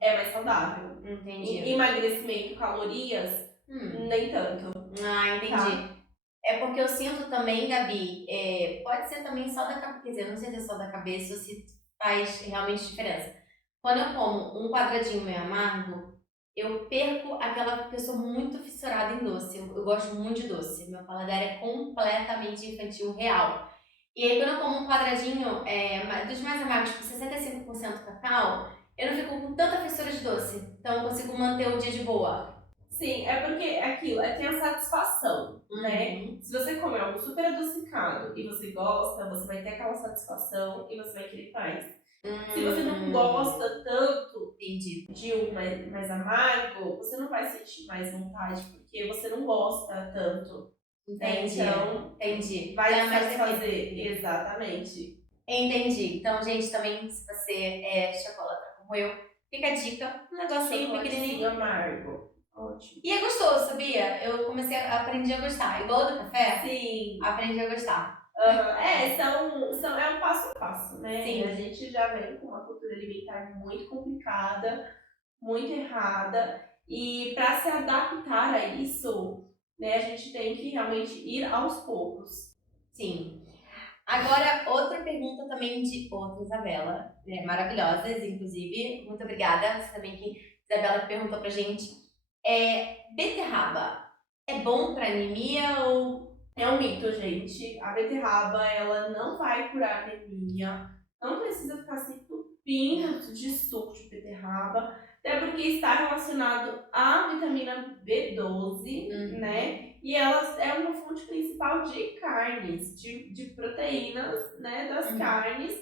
é mais saudável. Entendi. Emagrecimento, calorias, nem tanto. Entendi. Tá? É porque eu sinto também, Gabi, pode ser também só da cabeça, quer dizer, não sei se é só da cabeça ou se faz realmente diferença. Quando eu como um quadradinho meio amargo, eu perco aquela pessoa muito fissurada em doce. Eu gosto muito de doce. Meu paladar é completamente infantil, real. E aí quando eu como um quadradinho dos mais amargos, tipo 65% cacau, eu não fico com tanta textura de doce. Então eu consigo manter o dia de boa. Sim, é porque é aquilo, tem a satisfação, né? Uhum. Se você comer algo super adocicado e você gosta, você vai ter aquela satisfação e você vai querer mais. Se você não gosta tanto Entendi. de um mais amargo, você não vai sentir mais vontade, porque você não gosta tanto. Entendi. Então, Entendi. vai Então é te mais satisfazer. daquele. Exatamente. Entendi. Então, gente, também, se você é chocolate como eu, fica a dica, um negocinho pequenininho. Amargo. Ótimo. E é gostoso, sabia? Eu aprendi a gostar. Igual do café, Sim. aprendi a gostar. É um passo a passo, né? Sim. A gente já vem com uma cultura alimentar muito complicada, muito errada. E para se adaptar a isso, né, a gente tem que realmente ir aos poucos. Sim. Agora, outra pergunta também de outra Isabela, maravilhosas, inclusive. Muito obrigada. Você também que Isabela que perguntou pra gente. Beterraba é bom pra anemia ou... É um mito, gente. A beterraba, ela não vai curar anemia. Não precisa ficar se entupindo de suco de beterraba. Até porque está relacionado à vitamina B12, né? E ela é uma fonte principal de carnes, de proteínas, né? Das carnes.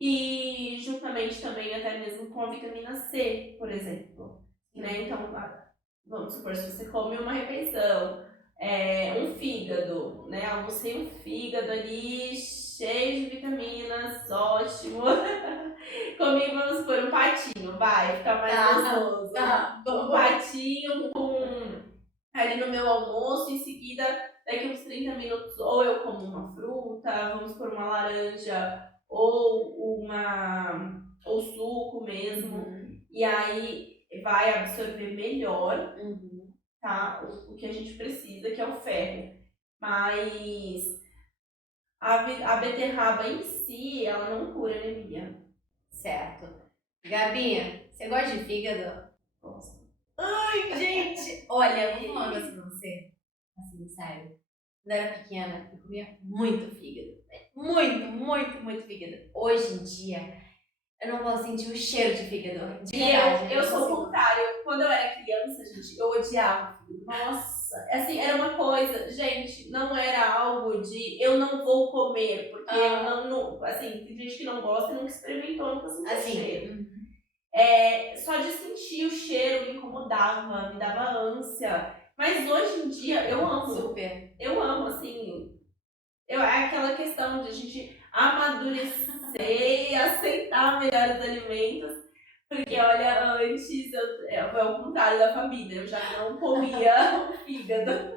E juntamente também até mesmo com a vitamina C, por exemplo. Né? Então, vamos supor, se você come uma refeição, um fígado, né? Almocei um fígado ali, cheio de vitaminas, ótimo. Comi, vamos supor, um patinho, vai ficar mais gostoso. Um patinho ali no meu almoço, em seguida, daqui uns 30 minutos, ou eu como uma fruta, vamos por uma laranja, ou suco mesmo. E aí vai absorver melhor, tá? O que a gente precisa, que é o ferro. Mas a beterraba em si, ela não cura anemia. Certo. Gabi, você gosta de fígado? Gosto. Ai, gente! Olha, vou falar um negócio pra você. Assim, sério. Quando eu era pequena, eu comia muito fígado. Muito, muito, muito fígado. Hoje em dia, eu não posso sentir o cheiro de fígado. De verdade, eu sou o contrário. Quando eu era criança, gente, eu odiava fígado. Nossa, assim, era uma coisa, gente, não era algo de eu não vou comer, porque assim, tem gente que não gosta e nunca experimentou, nunca sentiu o cheiro. Só de sentir o cheiro me incomodava, me dava ânsia. Mas hoje em dia eu amo. Super. Eu amo, assim. É aquela questão de a gente amadurecer e aceitar melhor os alimentos. Porque, olha, antes foi ao contrário da família. Eu já não comia o fígado.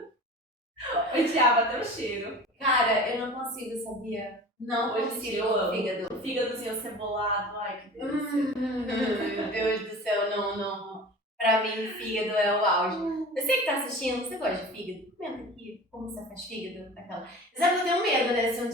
Odiava até o cheiro. Cara, eu não consigo, sabia? Não consigo eu amo. fígado. O fígadozinho cebolado, ai que delícia. Meu Deus do céu, não. Pra mim, fígado é o auge. Você que tá assistindo, você gosta de fígado? Comenta aqui como você faz fígado. Aquela. Sabe, eu tenho medo, né? Se um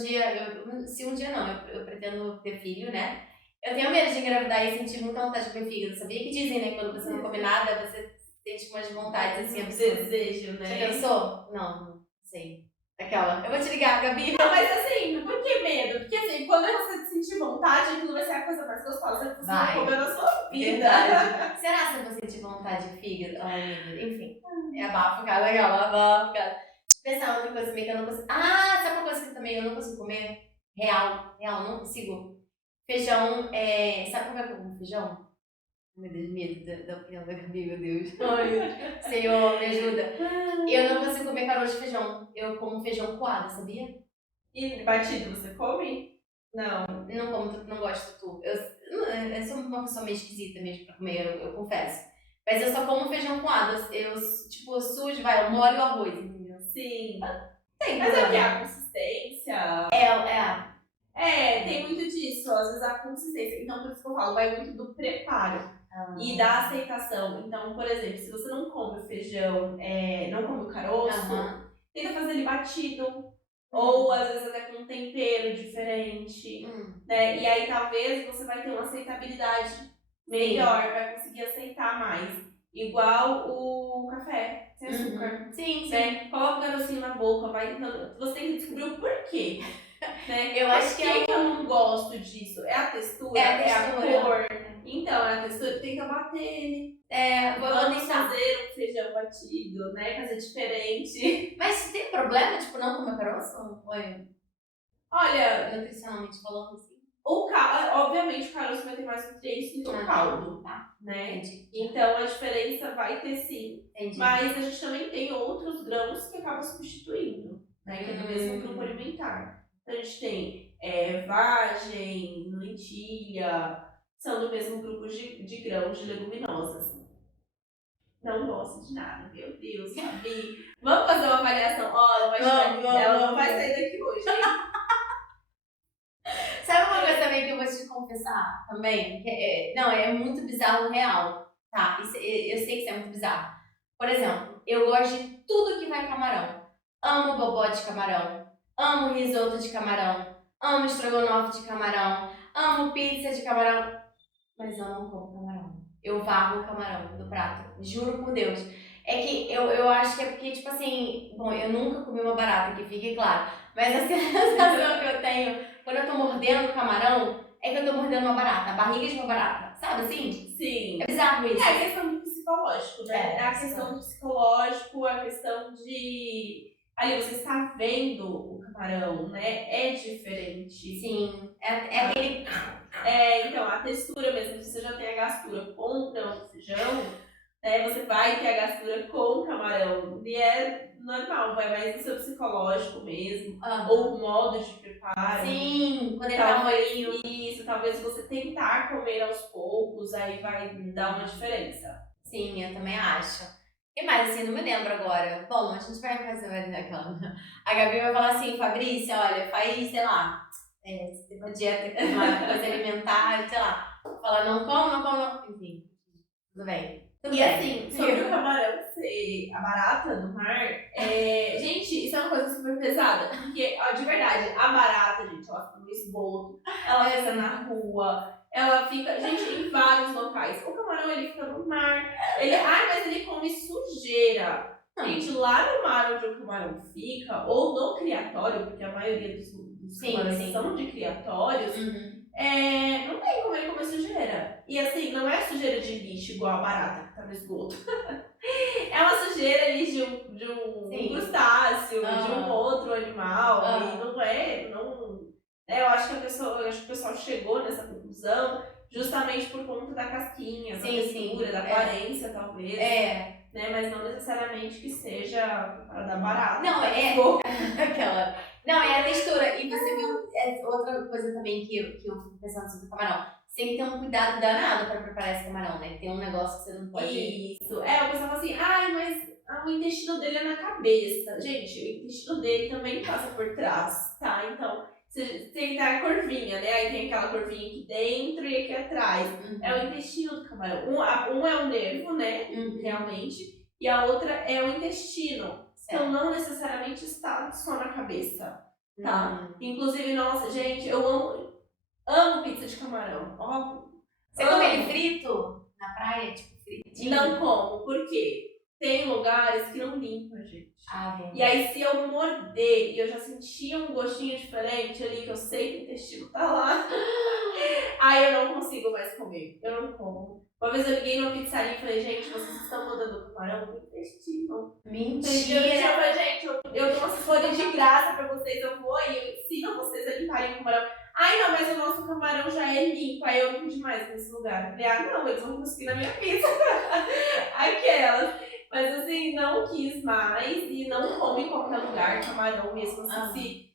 dia não, eu pretendo ter filho, né? Eu tenho medo de engravidar e sentir muita vontade de comer fígado. Sabia que dizem, né? Quando você não come nada, você sente umas vontades assim absurdas. Desejo, né? Já pensou? Não sei. Aquela. Eu vou te ligar, Gabi. Não, mas assim, por que medo? Porque assim, quando você sentir vontade, aquilo vai ser a coisa mais gostosa que você vai comer na sua vida. Verdade. Será que eu vou sentir vontade de fígado? Ai, meu Deus. Enfim. É abafo, cara. Legal, abafo, cara. Deixa eu pensar outra coisa também que eu não consigo. Ah, sabe uma coisa que também eu não consigo comer? Real, não consigo. Feijão, sabe como é que eu como feijão? Meu Deus, medo da opinião da Gabi, meu Deus. Ai, Senhor, me ajuda. Eu não consigo comer caroço de feijão. Eu como feijão coado, sabia? E batido você come? Não. Não como, não gosto de tudo. Eu sou uma pessoa meio esquisita mesmo pra comer, eu confesso. Mas eu só como feijão coado. Eu sujo, eu molho o arroz, entendeu? Sim. Tem mas é que problema. a consistência. Tem muito disso. Às vezes a consistência. Então, por isso que eu falo, vai muito do preparo. E da aceitação. Então, por exemplo, se você não come o feijão, não come o caroço, tenta fazer ele batido. Ou às vezes até com um tempero diferente. Né? E aí talvez você vai ter uma aceitabilidade melhor, vai conseguir aceitar mais. Igual o café, sem açúcar. Sim. Né? Coloca o carocinho na boca, vai tentando. Você tem que descobrir o porquê. né? Eu acho que Por que eu não gosto disso? É a textura? É a É a textura. cor? Então, é a textura. Tenta bater ele. vou Vamos tentar. fazer um feijão batido, né? Fazer diferente. Mas tem problema, tipo, não comer caroço? Oi, Olha, nutricionalmente falando assim. obviamente o caroço vai ter mais nutrientes do que o caldo, Tá, né? entendi. Então a diferença vai ter sim. Entendi. Mas a gente também tem outros grãos que acabam substituindo, né? Que é do mesmo grupo alimentar. Então a gente tem vagem, lentilha, são do mesmo grupo de grãos, de leguminosas. Não gosto de nada, meu Deus, Fabi. Vamos fazer uma avaliação. Ó, ela não vai sair daqui hoje, hein? Sabe uma coisa também que eu vou te confessar também? Não, é muito bizarro real, tá? Eu sei que isso é muito bizarro. Por exemplo, eu gosto de tudo que vai camarão. Amo bobó de camarão, amo risoto de camarão, amo estrogonofe de camarão, amo pizza de camarão, mas eu não como camarão. Eu varro o camarão do prato, juro por Deus. É que eu acho que é porque, tipo assim, bom, eu nunca comi uma barata, que fique claro, mas a sensação que eu tenho quando eu tô mordendo o camarão é que eu tô mordendo uma barata, a barriga de uma barata, sabe assim? Sim. É bizarro isso. É a questão do psicológico, né? É a questão do psicológico, a questão de. Ali você está vendo o camarão, né? É diferente. Sim, é aquele. Então, a textura mesmo, se você já tem a gastura com o grão de feijão, né? Você vai ter a gastura com o camarão. E é normal, vai mais no seu psicológico mesmo. Ou o modo de preparo. Sim, quando ele tá molinho. Isso, talvez você tentar comer aos poucos, aí vai dar uma diferença. Sim, eu também acho. E mais, assim, não me lembro agora. Bom, a gente vai fazer aquela. A Gabi vai falar assim, Fabrícia, olha, faz, sei lá, você tem uma dieta, uma coisa alimentar, sei lá. Fala, não como, não como, não. Enfim, tudo bem. Tudo E bem. assim, sobre o camarão ser a barata do mar, gente, isso é uma coisa super pesada. Porque, ó, de verdade, a barata, gente, ela fica no esgoto, ela fica na rua, ela fica, gente, em vários locais. O camarão, ele fica no mar. Mas ele come sujeira. Gente, lá no mar onde o camarão fica, ou no criatório, porque a maioria dos camarões são de criatórios, não tem como ele comer sujeira. E assim, não é sujeira de lixo igual a barata que tá no esgoto. É uma sujeira ali de um crustáceo, de um outro animal. E não é. Eu acho que o pessoal chegou nessa conclusão justamente por conta da casquinha, da textura, da aparência, talvez. Né? Mas não necessariamente que seja da barata. Não, aquela. Não, é a textura. E você viu outra coisa também que eu fico pensando sobre o camarão. Você tem que ter um cuidado danado pra preparar esse camarão, né? Tem um negócio que você não pode. Isso. O pessoal fala assim, mas o intestino dele é na cabeça. Gente, o intestino dele também passa por trás, tá? Então, você tem que dar a curvinha, né? Aí tem aquela curvinha aqui dentro e aqui atrás. É o intestino do camarão. Um é o nervo, né? Realmente. E a outra é o intestino. Então, não necessariamente está só na cabeça, tá? Inclusive, nossa, gente, eu amo pizza de camarão. Você come ele frito? Na praia, tipo, fritinho? Não como, por quê? Tem lugares que não limpam, gente. Bom. E aí, se eu morder e eu já sentia um gostinho diferente ali, que eu sei que o intestino tá lá, aí eu não consigo mais comer. Eu não como. Uma vez eu liguei numa pizzaria e falei, gente, vocês estão mandando camarão no intestino. Mentira! Eu falei, gente, eu dou umas folhas de graça pra vocês, eu vou e eu ensino vocês a limparem o camarão. Não, mas o nosso camarão já é limpo, aí eu não pedi mais nesse lugar. Eu falei, não, eles vão cuspir na minha pizza. Aquelas. Mas assim, não quis mais e não come em qualquer lugar camarão mesmo. Assim,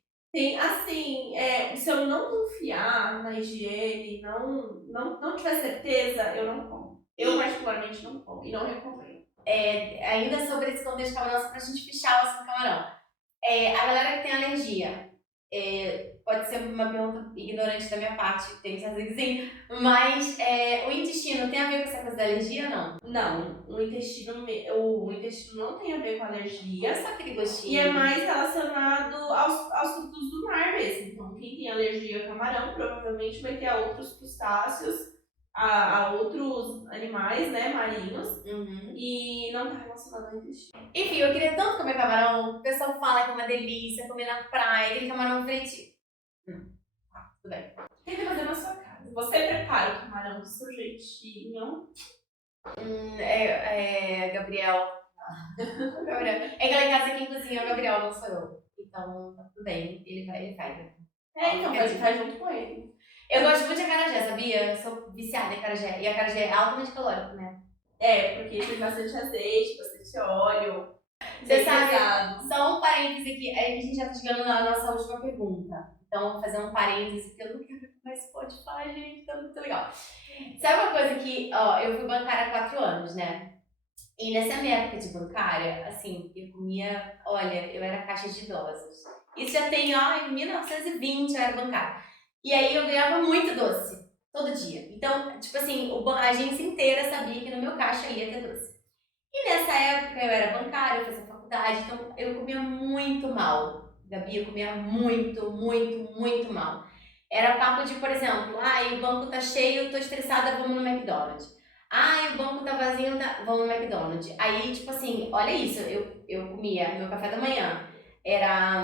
se eu não confiar na higiene, não tiver certeza, eu não como. Eu particularmente não como e não recomendo. Ainda sobre esse contexto de camarão, só pra gente fechar o assunto camarão. A galera que tem alergia, pode ser uma pergunta ignorante da minha parte, tenho certeza que sim, mas o intestino tem a ver com essa coisa da alergia ou não? Não, o intestino não tem a ver com alergia. Só aquele gostinho. E é mais relacionado aos frutos do mar mesmo. Então, quem tem alergia a camarão provavelmente vai ter a outros crustáceos, a outros animais, né, marinhos. E não tá relacionado ao intestino. Enfim, eu queria tanto comer camarão. O pessoal fala que é uma delícia, comer na praia, aquele camarão frito. tudo bem. Tenta fazer na sua casa. Você prepara o camarão do seu jeitinho. Gabriel. É que lá em casa quem cozinha é o Gabriel, não sou eu. Então, tá tudo bem, ele faz. Então faz junto com ele. Eu gosto muito de acarajé, sabia? Eu sou viciada em acarajé. E acarajé é altamente calórico, né? Porque tem bastante azeite, bastante óleo. Você sabe, só um parênteses aqui, é que a gente já tá chegando na nossa última pergunta. Então, eu vou fazer um parênteses, porque eu não quero ficar mais Spotify, gente, tá muito legal. Sabe uma coisa que, eu fui bancária há 4 anos, né? E nessa minha época de bancária, assim, eu comia, olha, eu era caixa de idosos. Isso já tem, em 1920 eu era bancária. E aí eu ganhava muito doce, todo dia. Então, tipo assim, a agência inteira sabia que no meu caixa ia ter doce. E nessa época eu era bancária, eu fazia faculdade, então eu comia muito mal. Gabi, eu comia muito, muito, muito mal. Era papo de, por exemplo, o banco tá cheio, tô estressada, vamos no McDonald's. O banco tá vazio, vamos no McDonald's. Aí, tipo assim, olha isso, eu comia meu café da manhã. Era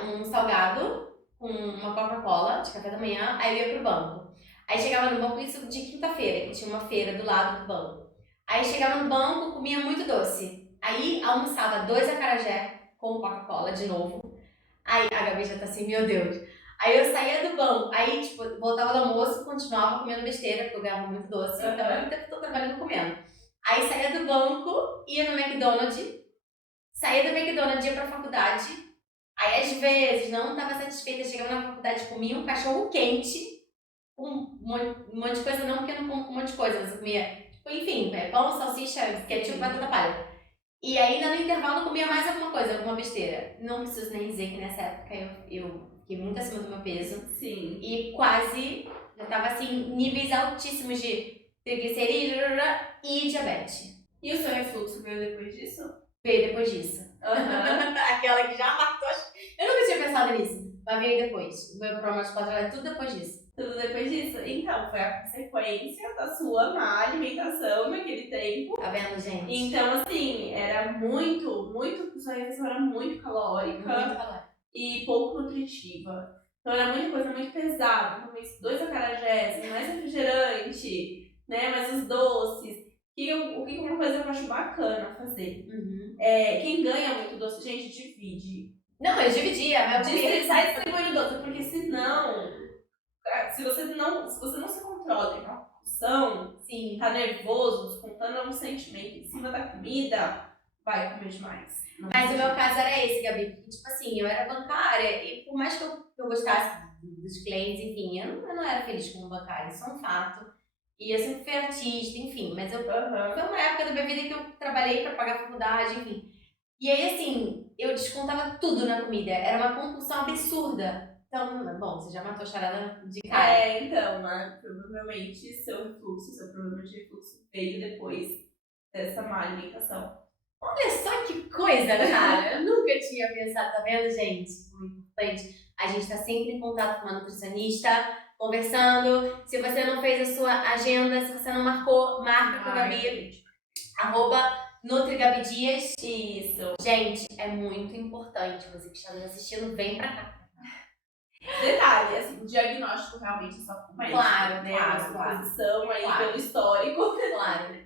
um salgado com uma Coca-Cola de café da manhã, aí eu ia pro banco. Aí chegava no banco, isso de quinta-feira, que tinha uma feira do lado do banco. Aí chegava no banco, comia muito doce. Aí almoçava 2 acarajé com Coca-Cola de novo. Aí a Gabi já tá assim, meu Deus. Aí eu saía do banco, aí tipo, voltava do almoço, continuava comendo besteira, porque eu ganhava muito doce, então eu o tempo todo trabalhando comendo. Aí saía do banco, ia no McDonald's, saía do McDonald's, ia pra faculdade. Aí às vezes não estava satisfeita, chegava na faculdade, comia um cachorro quente, com um monte de coisa, não porque eu não como um monte de coisa, mas eu comia, enfim, pão, salsicha, ketchup, batata palha. E ainda no intervalo eu comia mais alguma coisa, alguma besteira. Não preciso nem dizer que nessa época eu fiquei muito acima do meu peso. Sim. E quase, já tava assim, níveis altíssimos de triglicerídeos e diabetes. E o seu refluxo veio depois disso? Veio depois disso. Aquela que já matou. Eu nunca tinha pensado nisso, mas veio depois. O meu problema de quadro é tudo depois disso. Tudo depois disso? Então, foi a consequência da sua má alimentação naquele tempo. Tá vendo, gente? Então, assim, era muito, sua refeição era muito calórica. Muito calórica. E pouco nutritiva. Então era muita coisa muito pesada. Então, 2 acarajés, mais refrigerante, né? Mais os doces. O que é uma coisa que eu acho bacana fazer? Quem ganha muito doce, gente, divide. Não, eu dividia. Sai distribuindo o doce, porque senão, se você não se controla, tem uma compulsão, sim, tá nervoso, descontando algum sentimento em cima da comida, vai comer demais. Mas o meu caso era esse, Gabi, porque, tipo assim, eu era bancária e por mais que eu gostasse dos clientes, enfim, eu não era feliz como bancária, isso é um fato. E eu sempre fui artista, enfim, mas foi uma época da minha vida que eu trabalhei pra pagar a faculdade, enfim. E aí, assim, eu descontava tudo na comida, era uma compulsão absurda. Então, bom, você já matou a charada de cara. Então, né, provavelmente seu problema de refluxo veio depois dessa má alimentação. Olha só que coisa, cara! Eu nunca tinha pensado, tá vendo, gente? Muito importante. A gente tá sempre em contato com uma nutricionista, conversando. Se você não fez a sua agenda, se você não marcou, marca com a Gabi. @NutriGabiDias. Isso. Gente, é muito importante. Você que está nos assistindo, vem pra cá. Detalhe, assim, o diagnóstico realmente é só com médico. Claro, né? claro, A suposição claro. aí Claro. pelo histórico. Claro.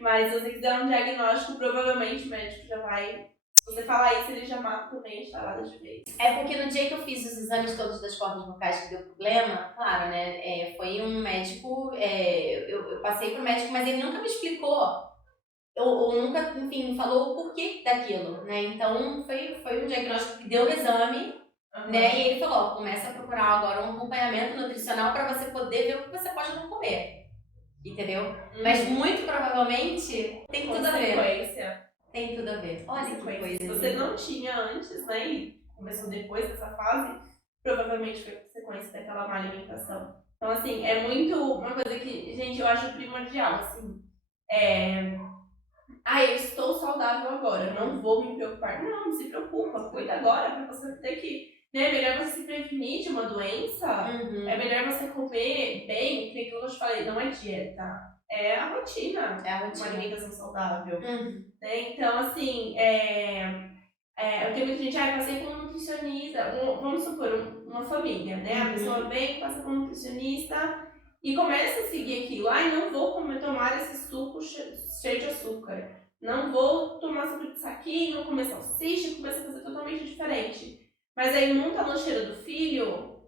Mas se você quiser um diagnóstico, provavelmente o médico já vai. Se você falar isso, ele já mata também a charada de vez. É porque no dia que eu fiz os exames todos das cordas vocais que deu problema, claro, né? Foi um médico. Eu passei pro médico, mas ele nunca me explicou. Ou nunca, enfim, falou o porquê daquilo, né? Então foi um diagnóstico que deu o exame. Né? E ele falou, começa a procurar agora um acompanhamento nutricional para você poder ver o que você pode não comer. Entendeu? Mas muito provavelmente tem tudo a ver. Tem tudo a ver. Olha que coisa. Se você não tinha antes, né, e começou depois dessa fase, provavelmente foi consequência daquela má alimentação. Então, assim, é muito uma coisa que, gente, eu acho primordial, assim. Eu estou saudável agora, não vou me preocupar. Não se preocupa, cuida agora pra você ter que... É melhor você se prevenir de uma doença, é melhor você comer bem, porque aquilo que eu te falei, não é dieta, é a rotina. É a rotina. Uma alimentação saudável. Uhum. Né? Então, assim, Eu tenho muita gente, passei com um nutricionista, vamos supor, uma família, né? A pessoa vem, passa com um nutricionista e começa a seguir aquilo. Não vou tomar esse suco cheio de açúcar. Não vou tomar suco de saquinho, comer salsicha, começa a fazer totalmente diferente. Mas aí monta a lancheira do filho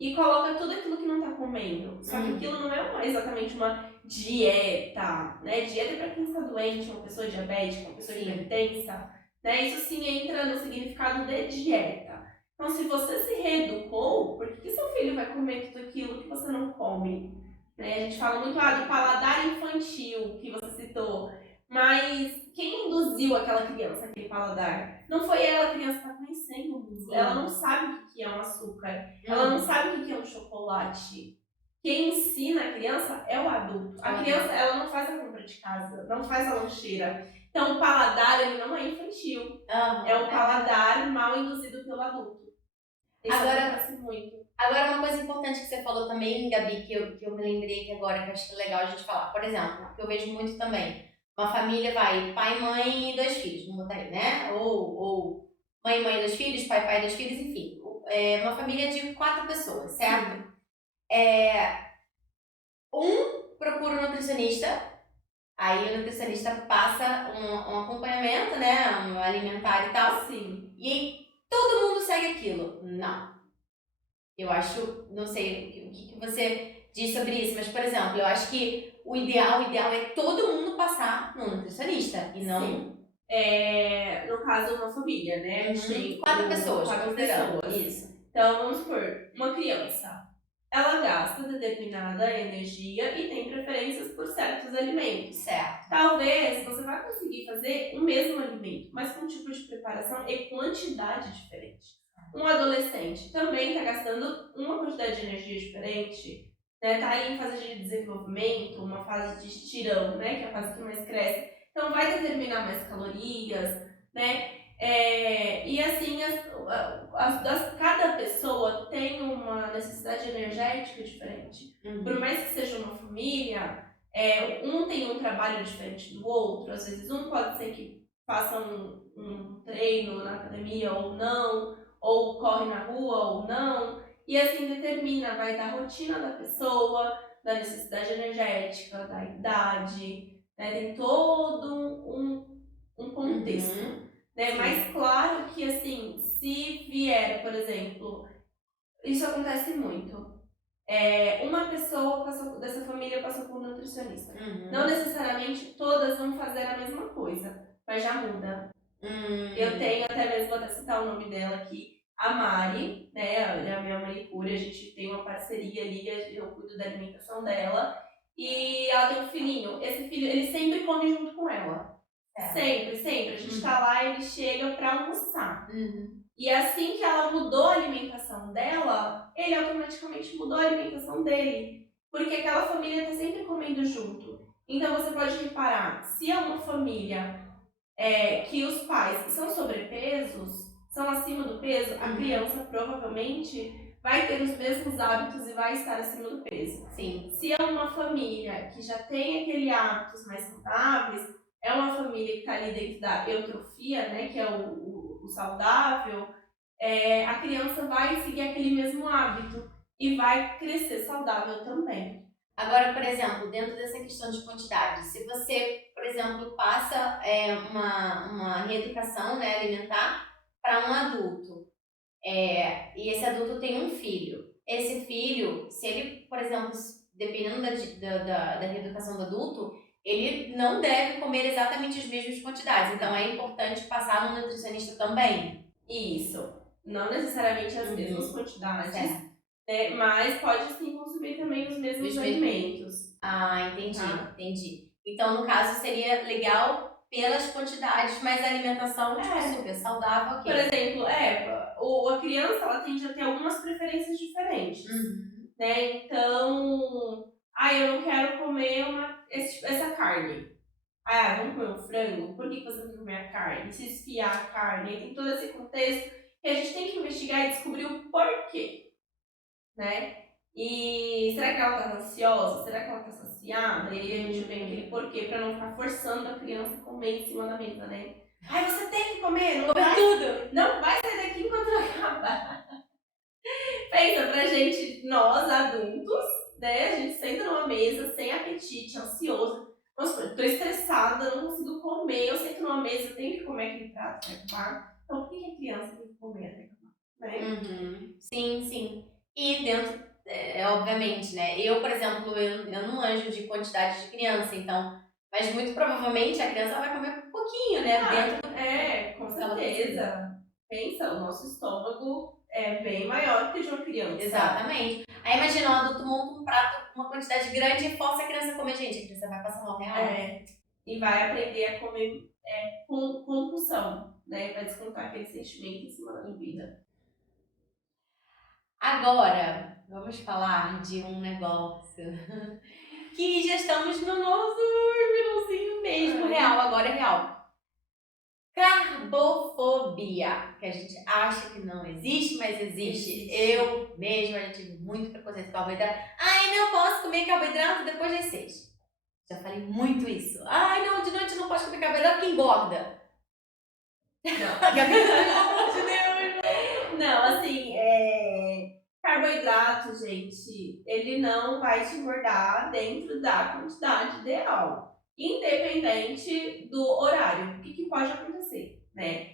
e coloca tudo aquilo que não tá comendo. Só que aquilo não é exatamente uma dieta, né? Dieta é pra quem está doente, uma pessoa diabética, uma pessoa hipertensa, né? Isso sim entra no significado de dieta. Então, se você se reeducou, por que seu filho vai comer tudo aquilo que você não come? Né? A gente fala muito do paladar infantil, que você citou. Mas quem induziu aquela criança aquele paladar? Não foi ela, a criança está conhecendo o mundo. Ela não sabe o que é um açúcar. Ela não sabe o que é um chocolate. Quem ensina a criança é o adulto. A criança, ela não faz a compra de casa, não faz a lancheira. Então, o paladar, ele não é infantil. É o paladar mal induzido pelo adulto. Isso acontece muito. Agora, uma coisa importante que você falou também, Gabi, que eu me lembrei aqui agora, que eu acho que é legal a gente falar. Por exemplo, que eu vejo muito também. Uma família vai pai, mãe e 2 filhos, vamos botar aí, né? Ou mãe, 2 filhos, pai, 2 filhos, enfim. Uma família de 4 pessoas, certo? Um procura um nutricionista, aí o nutricionista passa um acompanhamento, né? Um alimentar e tal. Sim. E aí todo mundo segue aquilo. Não. Eu acho, não sei o que você diz sobre isso, mas, por exemplo, eu acho que o ideal é todo mundo passar no nutricionista e não... Sim. No caso, uma família, né? A gente tem 4 pessoas, 4 pessoas. pessoas. Isso. Então, vamos supor, uma criança. Ela gasta determinada energia e tem preferências por certos alimentos. Certo. Talvez você vai conseguir fazer o mesmo alimento, mas com um tipo de preparação e quantidade diferente. Um adolescente também está gastando uma quantidade de energia diferente, né? Tá aí em fase de desenvolvimento, uma fase de estirão, né? Que é a fase que mais cresce. Então vai determinar mais calorias, né? E assim, cada pessoa tem uma necessidade energética diferente. Por mais que seja uma família, um tem um trabalho diferente do outro. Às vezes um pode ser que faça um treino na academia ou não, ou corre na rua ou não. E assim determina, vai da rotina da pessoa, da necessidade energética, da idade, né? Tem todo um contexto. Né? Mas claro que, assim, se vier, por exemplo, isso acontece muito. Uma pessoa dessa família passou por um nutricionista. Não necessariamente todas vão fazer a mesma coisa, mas já muda. Eu tenho até mesmo, vou até citar o nome dela aqui, a Mari, né? Ela é a minha manicure, a gente tem uma parceria ali, eu cuido da alimentação dela. E ela tem um filhinho. Esse filho, ele sempre come junto com ela. Sempre. A gente tá lá e ele chega pra almoçar. E assim que ela mudou a alimentação dela, ele automaticamente mudou a alimentação dele. Porque aquela família tá sempre comendo junto. Então você pode reparar, se é uma família que os pais são sobrepesos, são acima do peso, a criança provavelmente vai ter os mesmos hábitos e vai estar acima do peso. Sim. Se é uma família que já tem aquele hábitos mais saudáveis, é uma família que está ali dentro da eutrofia, né, que é o saudável, a criança vai seguir aquele mesmo hábito e vai crescer saudável também. Agora, por exemplo, dentro dessa questão de quantidade, se você, por exemplo, passa uma reeducação, né, alimentar para um adulto, e esse adulto tem um filho, esse filho, se ele, por exemplo, dependendo da reeducação do adulto, ele não deve comer exatamente as mesmas quantidades. Então, é importante passar no nutricionista também. Isso. Não necessariamente as mesmas quantidades, mas pode sim consumir também os mesmos alimentos. Entendi. Então, no caso, seria legal pelas quantidades, mas a alimentação super saudável, ok. Por exemplo, a criança ela tende a ter algumas preferências diferentes. Né? Então, eu não quero comer essa carne. Vamos comer um frango? Por que você não quer comer a carne? Se esfiar a carne, tem todo esse contexto que a gente tem que investigar e descobrir o porquê, né? E será que ela tá ansiosa? Será que ela tá saciada? E aí a gente vê aquele porquê pra não ficar forçando a criança a comer em cima da mesa, né? Ai, você tem que comer, não Come vai, tudo! não vai sair daqui enquanto não acabar. Pensa pra gente, nós adultos, né? A gente senta numa mesa sem apetite, ansioso. Nossa, tô estressada, não consigo comer. Eu sento numa mesa, eu tenho que comer aquele prato pra acabar. Então, por que a criança tem que comer até acabar? Né? Uhum. Sim, sim. E dentro, obviamente, né? Eu, por exemplo, eu não manjo de quantidade de criança, então, mas muito provavelmente a criança vai comer um pouquinho, né? Dentro Com que ela certeza. Pensa, o nosso estômago é bem maior que o de uma criança. Exatamente. Aí imagina, um adulto monta um prato com uma quantidade grande e força a criança a comer. Gente, a criança vai passar mal real. E vai aprender a comer com compulsão, né? Vai descontar aquele sentimento em cima da comida. Agora, vamos falar de um negócio que já estamos no nosso finalzinho mesmo, real, agora é real. Carbofobia, que a gente acha que não existe, mas existe. Eu mesma já tive muito preconceito com carboidrato. Ai, não posso comer carboidrato depois das 6. Já falei muito isso. Ai, não, de noite não pode comer carboidrato que engorda. Não. Pelo amor de Deus. Não, assim, carboidrato, gente, ele não vai te engordar dentro da quantidade ideal, independente do horário. O que pode acontecer, né?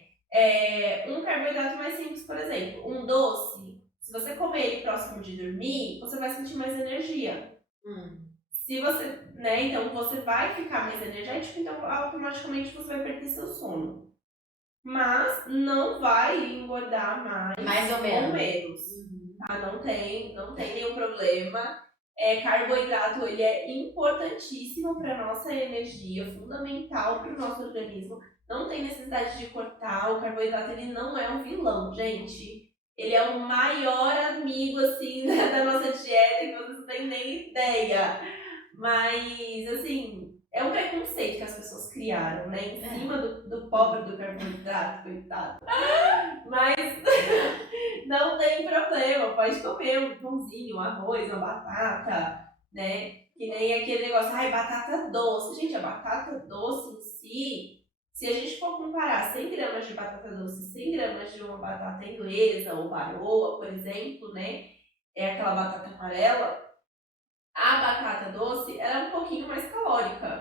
Um carboidrato mais simples, por exemplo, um doce, se você comer ele próximo de dormir, você vai sentir mais energia. Se você, né, então você vai ficar mais energético, então automaticamente você vai perder seu sono. Mas não vai engordar mais ou menos. Tá? Não tem nenhum problema. Carboidrato, ele é importantíssimo para nossa energia, fundamental para o nosso organismo. Não tem necessidade de cortar. O carboidrato, ele não é um vilão, gente. Ele é o maior amigo, assim, da nossa dieta, que vocês não têm nem ideia. Mas, assim, é um preconceito que as pessoas criaram, né? Em cima do pobre do carboidrato, coitado. Mas não tem problema, pode comer um pãozinho, um arroz, uma batata, né? Que nem aquele negócio, ai, batata doce. Gente, a batata doce em si, se a gente for comparar 100 gramas de batata doce, 100 gramas de uma batata inglesa ou baroa, por exemplo, né? É aquela batata amarela. A batata doce, ela é um pouquinho mais calórica.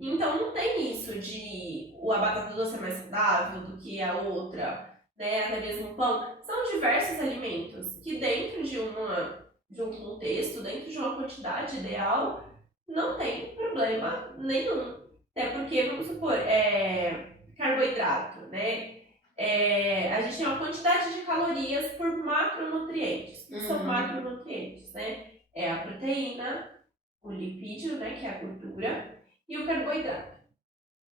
Então não tem isso de a batata doce é mais saudável do que a outra, né? Até mesmo o pão. São diversos alimentos que dentro de um contexto, dentro de uma quantidade ideal, não tem problema nenhum. Até porque, vamos supor, carboidrato, né? A gente tem uma quantidade de calorias por macronutrientes. O que são macronutrientes, né? É a proteína, o lipídio, né, que é a gordura, e o carboidrato.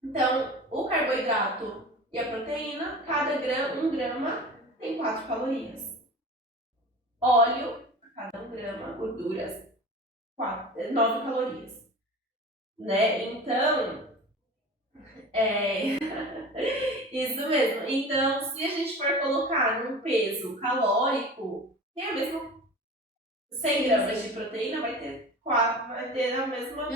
Então, o carboidrato e a proteína, cada 1 grama tem 4 calorias. Óleo, cada 1 grama, gorduras, 9 calorias. Né? Então, isso mesmo. Então, se a gente for colocar num peso calórico, tem a mesma 100 gramas de proteína, vai ter a mesma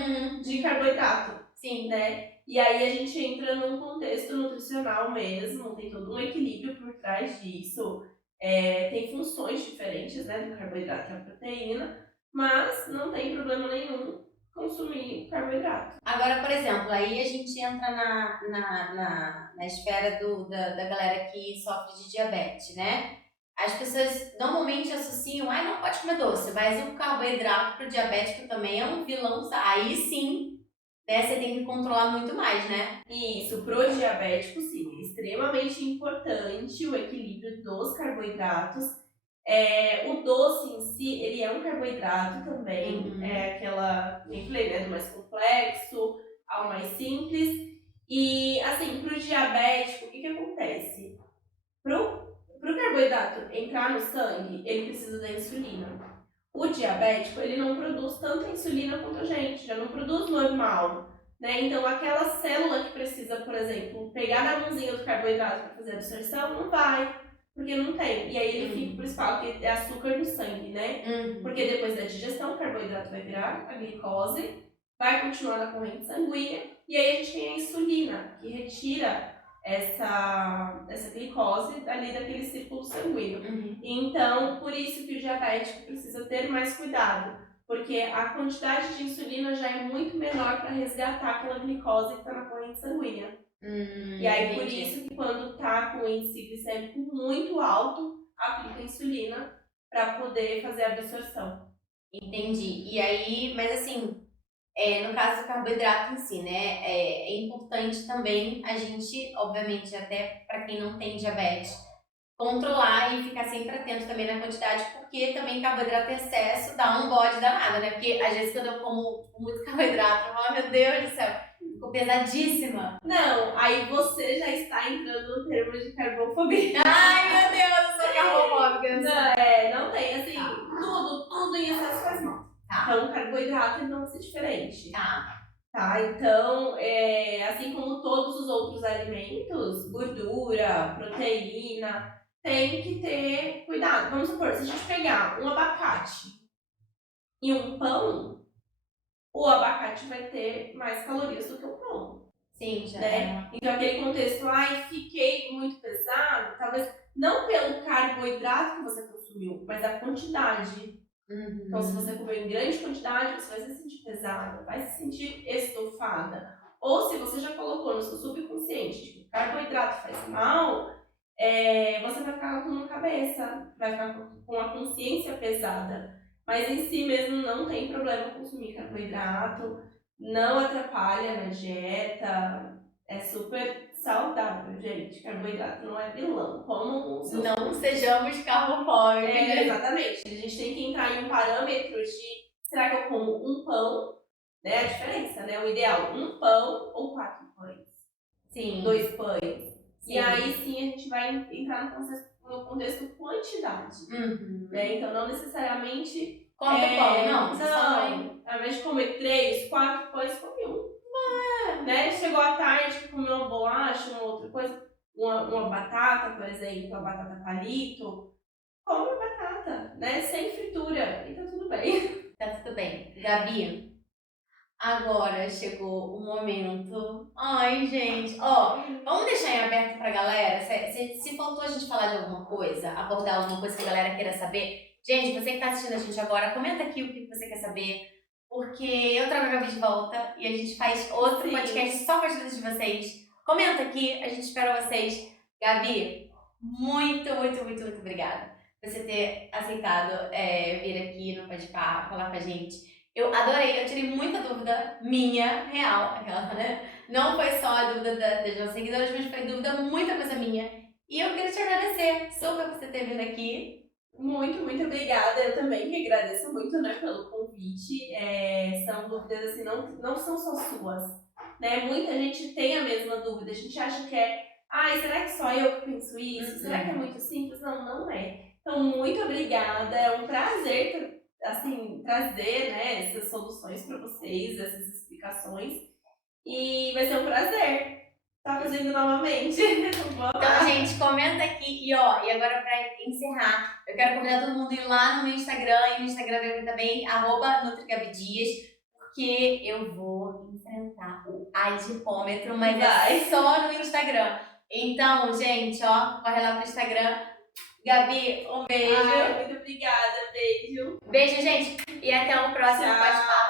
de carboidrato. Sim. Né? E aí a gente entra num contexto nutricional mesmo, tem todo um equilíbrio por trás disso. Tem funções diferentes, né, do carboidrato e a proteína, mas não tem problema nenhum consumir carboidrato. Agora, por exemplo, aí a gente entra na esfera da galera que sofre de diabetes, né? As pessoas normalmente associam, não pode comer doce, mas o carboidrato pro diabético também é um vilão. Aí sim, né, você tem que controlar muito mais, né? Isso, pro diabético sim, é extremamente importante o equilíbrio dos carboidratos. O doce em si, ele é um carboidrato também, é aquela, nem falei, né, do mais complexo ao mais simples. E assim, pro diabético, o que acontece? Pro carboidrato entrar no sangue, ele precisa da insulina. O diabético, ele não produz tanta insulina quanto a gente, já não produz normal, né? Então, aquela célula que precisa, por exemplo, pegar na mãozinha do carboidrato para fazer a absorção, não vai, porque não tem. E aí ele fica, por isso fala que é açúcar no sangue, né? Porque depois da digestão, o carboidrato vai virar a glicose, vai continuar na corrente sanguínea, e aí a gente tem a insulina, que retira essa glicose ali daquele círculo sanguíneo. Uhum. Então, por isso que o diabético precisa ter mais cuidado, porque a quantidade de insulina já é muito menor para resgatar aquela glicose que está na corrente sanguínea. E aí, por Entendi. isso que quando tá com o índice glicêmico muito alto, aplica insulina para poder fazer a absorção. Entendi. E aí, mas assim, no caso do carboidrato em si, né? É importante também a gente, obviamente, até para quem não tem diabetes, controlar e ficar sempre atento também na quantidade, porque também carboidrato em excesso dá um bode danado, né? Porque às vezes quando eu como muito carboidrato, eu falo, meu Deus do céu, ficou pesadíssima. Não, aí você já está entrando no termo de carbofobia. Ai, meu Deus, eu sou carbofóbica. Não tem, assim, tudo em excesso faz mal. Tá. Então, o carboidrato não vai ser diferente. Tá. Então, assim como todos os outros alimentos, gordura, proteína, tem que ter cuidado. Vamos supor, se a gente pegar um abacate e um pão, o abacate vai ter mais calorias do que o pão. Sim, já. Né? Então, aquele contexto, fiquei muito pesado, talvez não pelo carboidrato que você consumiu, mas a quantidade. Uhum. Então, se você comer em grande quantidade, você vai se sentir pesada, vai se sentir estufada. Ou se você já colocou no seu subconsciente que o carboidrato faz mal, você vai ficar com uma cabeça, vai ficar com a consciência pesada. Mas em si mesmo não tem problema consumir carboidrato, não atrapalha na dieta, é super saudável, gente. Carboidrato não é vilão. Como não sejamos carbofóbicos. Exatamente. A gente tem que entrar em um parâmetro de será que eu como um pão? Né? A diferença, né? O ideal, um pão ou 4 pães? Sim. 2 pães. Sim. E aí sim a gente vai entrar no contexto quantidade. Uhum. Né? Então não necessariamente. Quanto pão? Não. Ao invés de comer 3, 4 pães, come um. Né? Chegou à tarde, comeu uma bolacha, uma outra coisa, uma batata, por exemplo, uma batata palito, come batata, né? Sem fritura, e tá tudo bem. Tá tudo bem. Gabi, agora chegou o momento. Ai, gente, vamos deixar em aberto pra galera. Se faltou a gente falar de alguma coisa, abordar alguma coisa que a galera queira saber, gente, você que tá assistindo a gente agora, comenta aqui o que você quer saber. Porque eu trago a Gabi de volta e a gente faz outro podcast só com as dúvidas de vocês. Comenta aqui, a gente espera vocês. Gabi, muito, muito, muito, muito obrigada por você ter aceitado vir aqui no Podpah falar com a gente. Eu adorei, eu tirei muita dúvida minha, real, aquela, né? Não foi só a dúvida das nossas seguidoras, mas foi dúvida, muita coisa minha. E eu queria te agradecer super por você ter vindo aqui. Muito, muito obrigada. Eu também que agradeço muito, né, pelo convite. São dúvidas assim, não são só suas. Né? Muita gente tem a mesma dúvida. A gente acha que será que só eu que penso isso? Será que é muito simples? Não, não é. Então, muito obrigada. É um prazer assim, trazer, né, essas soluções para vocês, essas explicações. E vai ser um prazer estar fazendo novamente. Então, gente, comenta aqui. E agora pra encerrar, eu quero convidar todo mundo a ir lá no meu Instagram. E no Instagram dele também, @NutriGabiDias. Porque eu vou enfrentar o adipômetro, mas é só no Instagram. Então, gente, corre lá pro Instagram. Gabi, um beijo. Muito obrigada, beijo. Beijo, gente. E até o próximo Podpah.